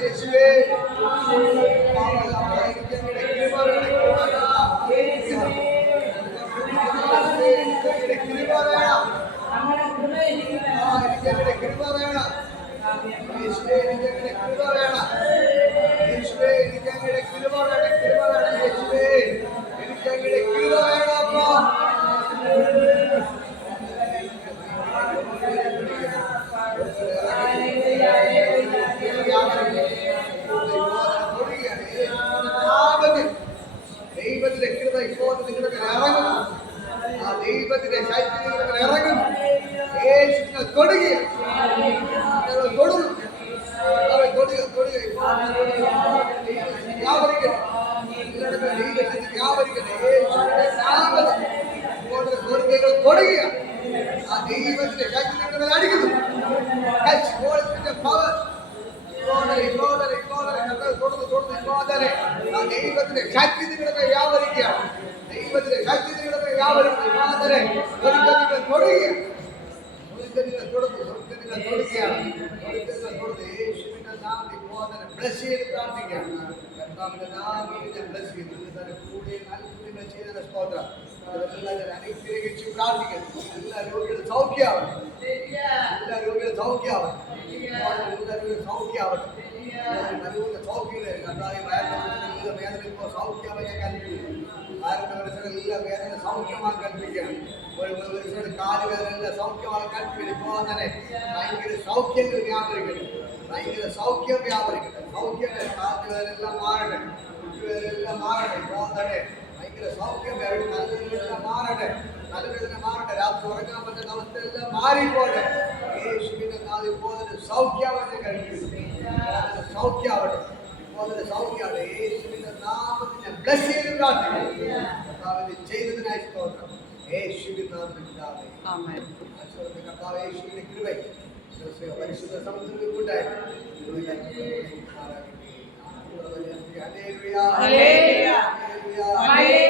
യേശുവേ കൃപ വേണം. എനിക്കങ്ങനെ കൃപ വേണം. യേശുവേ എനിക്കങ്ങനെ കൃപ വേണം. യേശുവേ എനിക്കങ്ങനെ കൃപ വേണം. കൃപ വേണം യേശുവേ എനിക്കങ്ങനെ കൃപ വേണം അപ്പാ. ദൈവത്തിന്റെ കൃപ ഇപ്പോൾ നിങ്ങളുടെ ഇറങ്ങും. ആ ദൈവത്തിന്റെ ശൈത്യം നിങ്ങളുടെ ഇറങ്ങും. യേശുവിനെ തൊടുക. തൊടുക. അവൻ തൊടുക. തൊടുക. വ്യാപരിക്കട്ടെ. നിങ്ങളുടെ ദൈവത്തിന്റെ വ്യാപരിക്കട്ടെ. യേശുവിന്റെ നാമത്തിൽ സ്വർഗ്ഗങ്ങൾ തൊടുക. ആ ദൈവത്തിന്റെ ശക്തി നിങ്ങളുടെ മേൽ അടിക്കുന്നു. Touch God's power. ദൈവത്തിന്റെ ശക്തി നിങ്ങളുടെ വ്യാപരിക്കുകയാണ്. ദൈവത്തിന്റെ ശക്തി നിങ്ങളുടെ വ്യാപരിക്കുകയാണ്. യേശുവിന്റെ നാമത്തിൽ ബ്ലസ് ചെയ്ത് പ്രാർത്ഥിക്കുകയാണ്. കർത്താവിന്റെ നാമത്തിൽ ബ്ലസ് ചെയ്ത് കൂടെ അത്ഭുതങ്ങൾ ചെയ്തതിന്റെ സ്തോത്രം. അനുഗ്രഹിച്ച് പ്രാർത്ഥിക്കുന്നു. എല്ലാ രോഗികളും സൗഖ്യമാവട്ടെ. എല്ലാ രോഗികളും സൗഖ്യമാവട്ടെ. എല്ലാവരും സൗഖ്യമാവട്ടെ. നല്ല സൗഖ്യങ്ങളെ കർത്താവ് വയറിന്റെ വേദന ഇപ്പോൾ സൗഖ്യമാവാൻ ഞാൻ കൽപ്പിക്കുന്നു. വയറിന്റെ എല്ലാ വേദന സൗഖ്യമാകാൻ കൽപ്പിക്കുകയാണ്. ഒരു കാലുവേദന എല്ലാം സൗഖ്യമാകാൻ കൽപ്പിക്കുന്നു. ഇപ്പോൾ തന്നെ ഭയങ്കര സൗഖ്യങ്ങൾ വ്യാപരിക്കട്ടെ. ഭയങ്കര സൗഖ്യം വ്യാപരിക്കട്ടെ. സൗഖ്യങ്ങൾ കാലുവേദന എല്ലാം മാറട്ടെ. എല്ലാം മാറട്ടെ. ഇപ്പോൾ തന്നെ ഭയങ്കര സൗഖ്യം നല്ലതെല്ലാം മാറട്ടെ. നല്ലവേദന മാറട്ടെ. രാത്രി ഉറങ്ങാൻ പറ്റുന്ന അവസ്ഥയെല്ലാം മാറിപ്പോട്ടെ. യേശുവിന്റെ നാളിൽ ഇപ്പോൾ സൗഖ്യമാവാൻ കഴിയും. സൗഖ്യമാവട്ടെ. ഇപ്പോൾ സൗഖ്യമാണ്. യേശുവിന്റെ നാമത്തിൽ ഞാൻ ബ്ലസ് ചെയ്ത് പ്രാർത്ഥിക്കുന്നു. ചെയ്തതിനായി സ്തോത്രം. യേശുവിന്റെ നാമത്തിൽ കർത്താവ് യേശുവിന്റെ കൃപ പരിശുദ്ധ സമുദ്രത്തിൽ കൂട്ടായി ഹല്ലേലൂയ. ഹല്ലേലൂയ.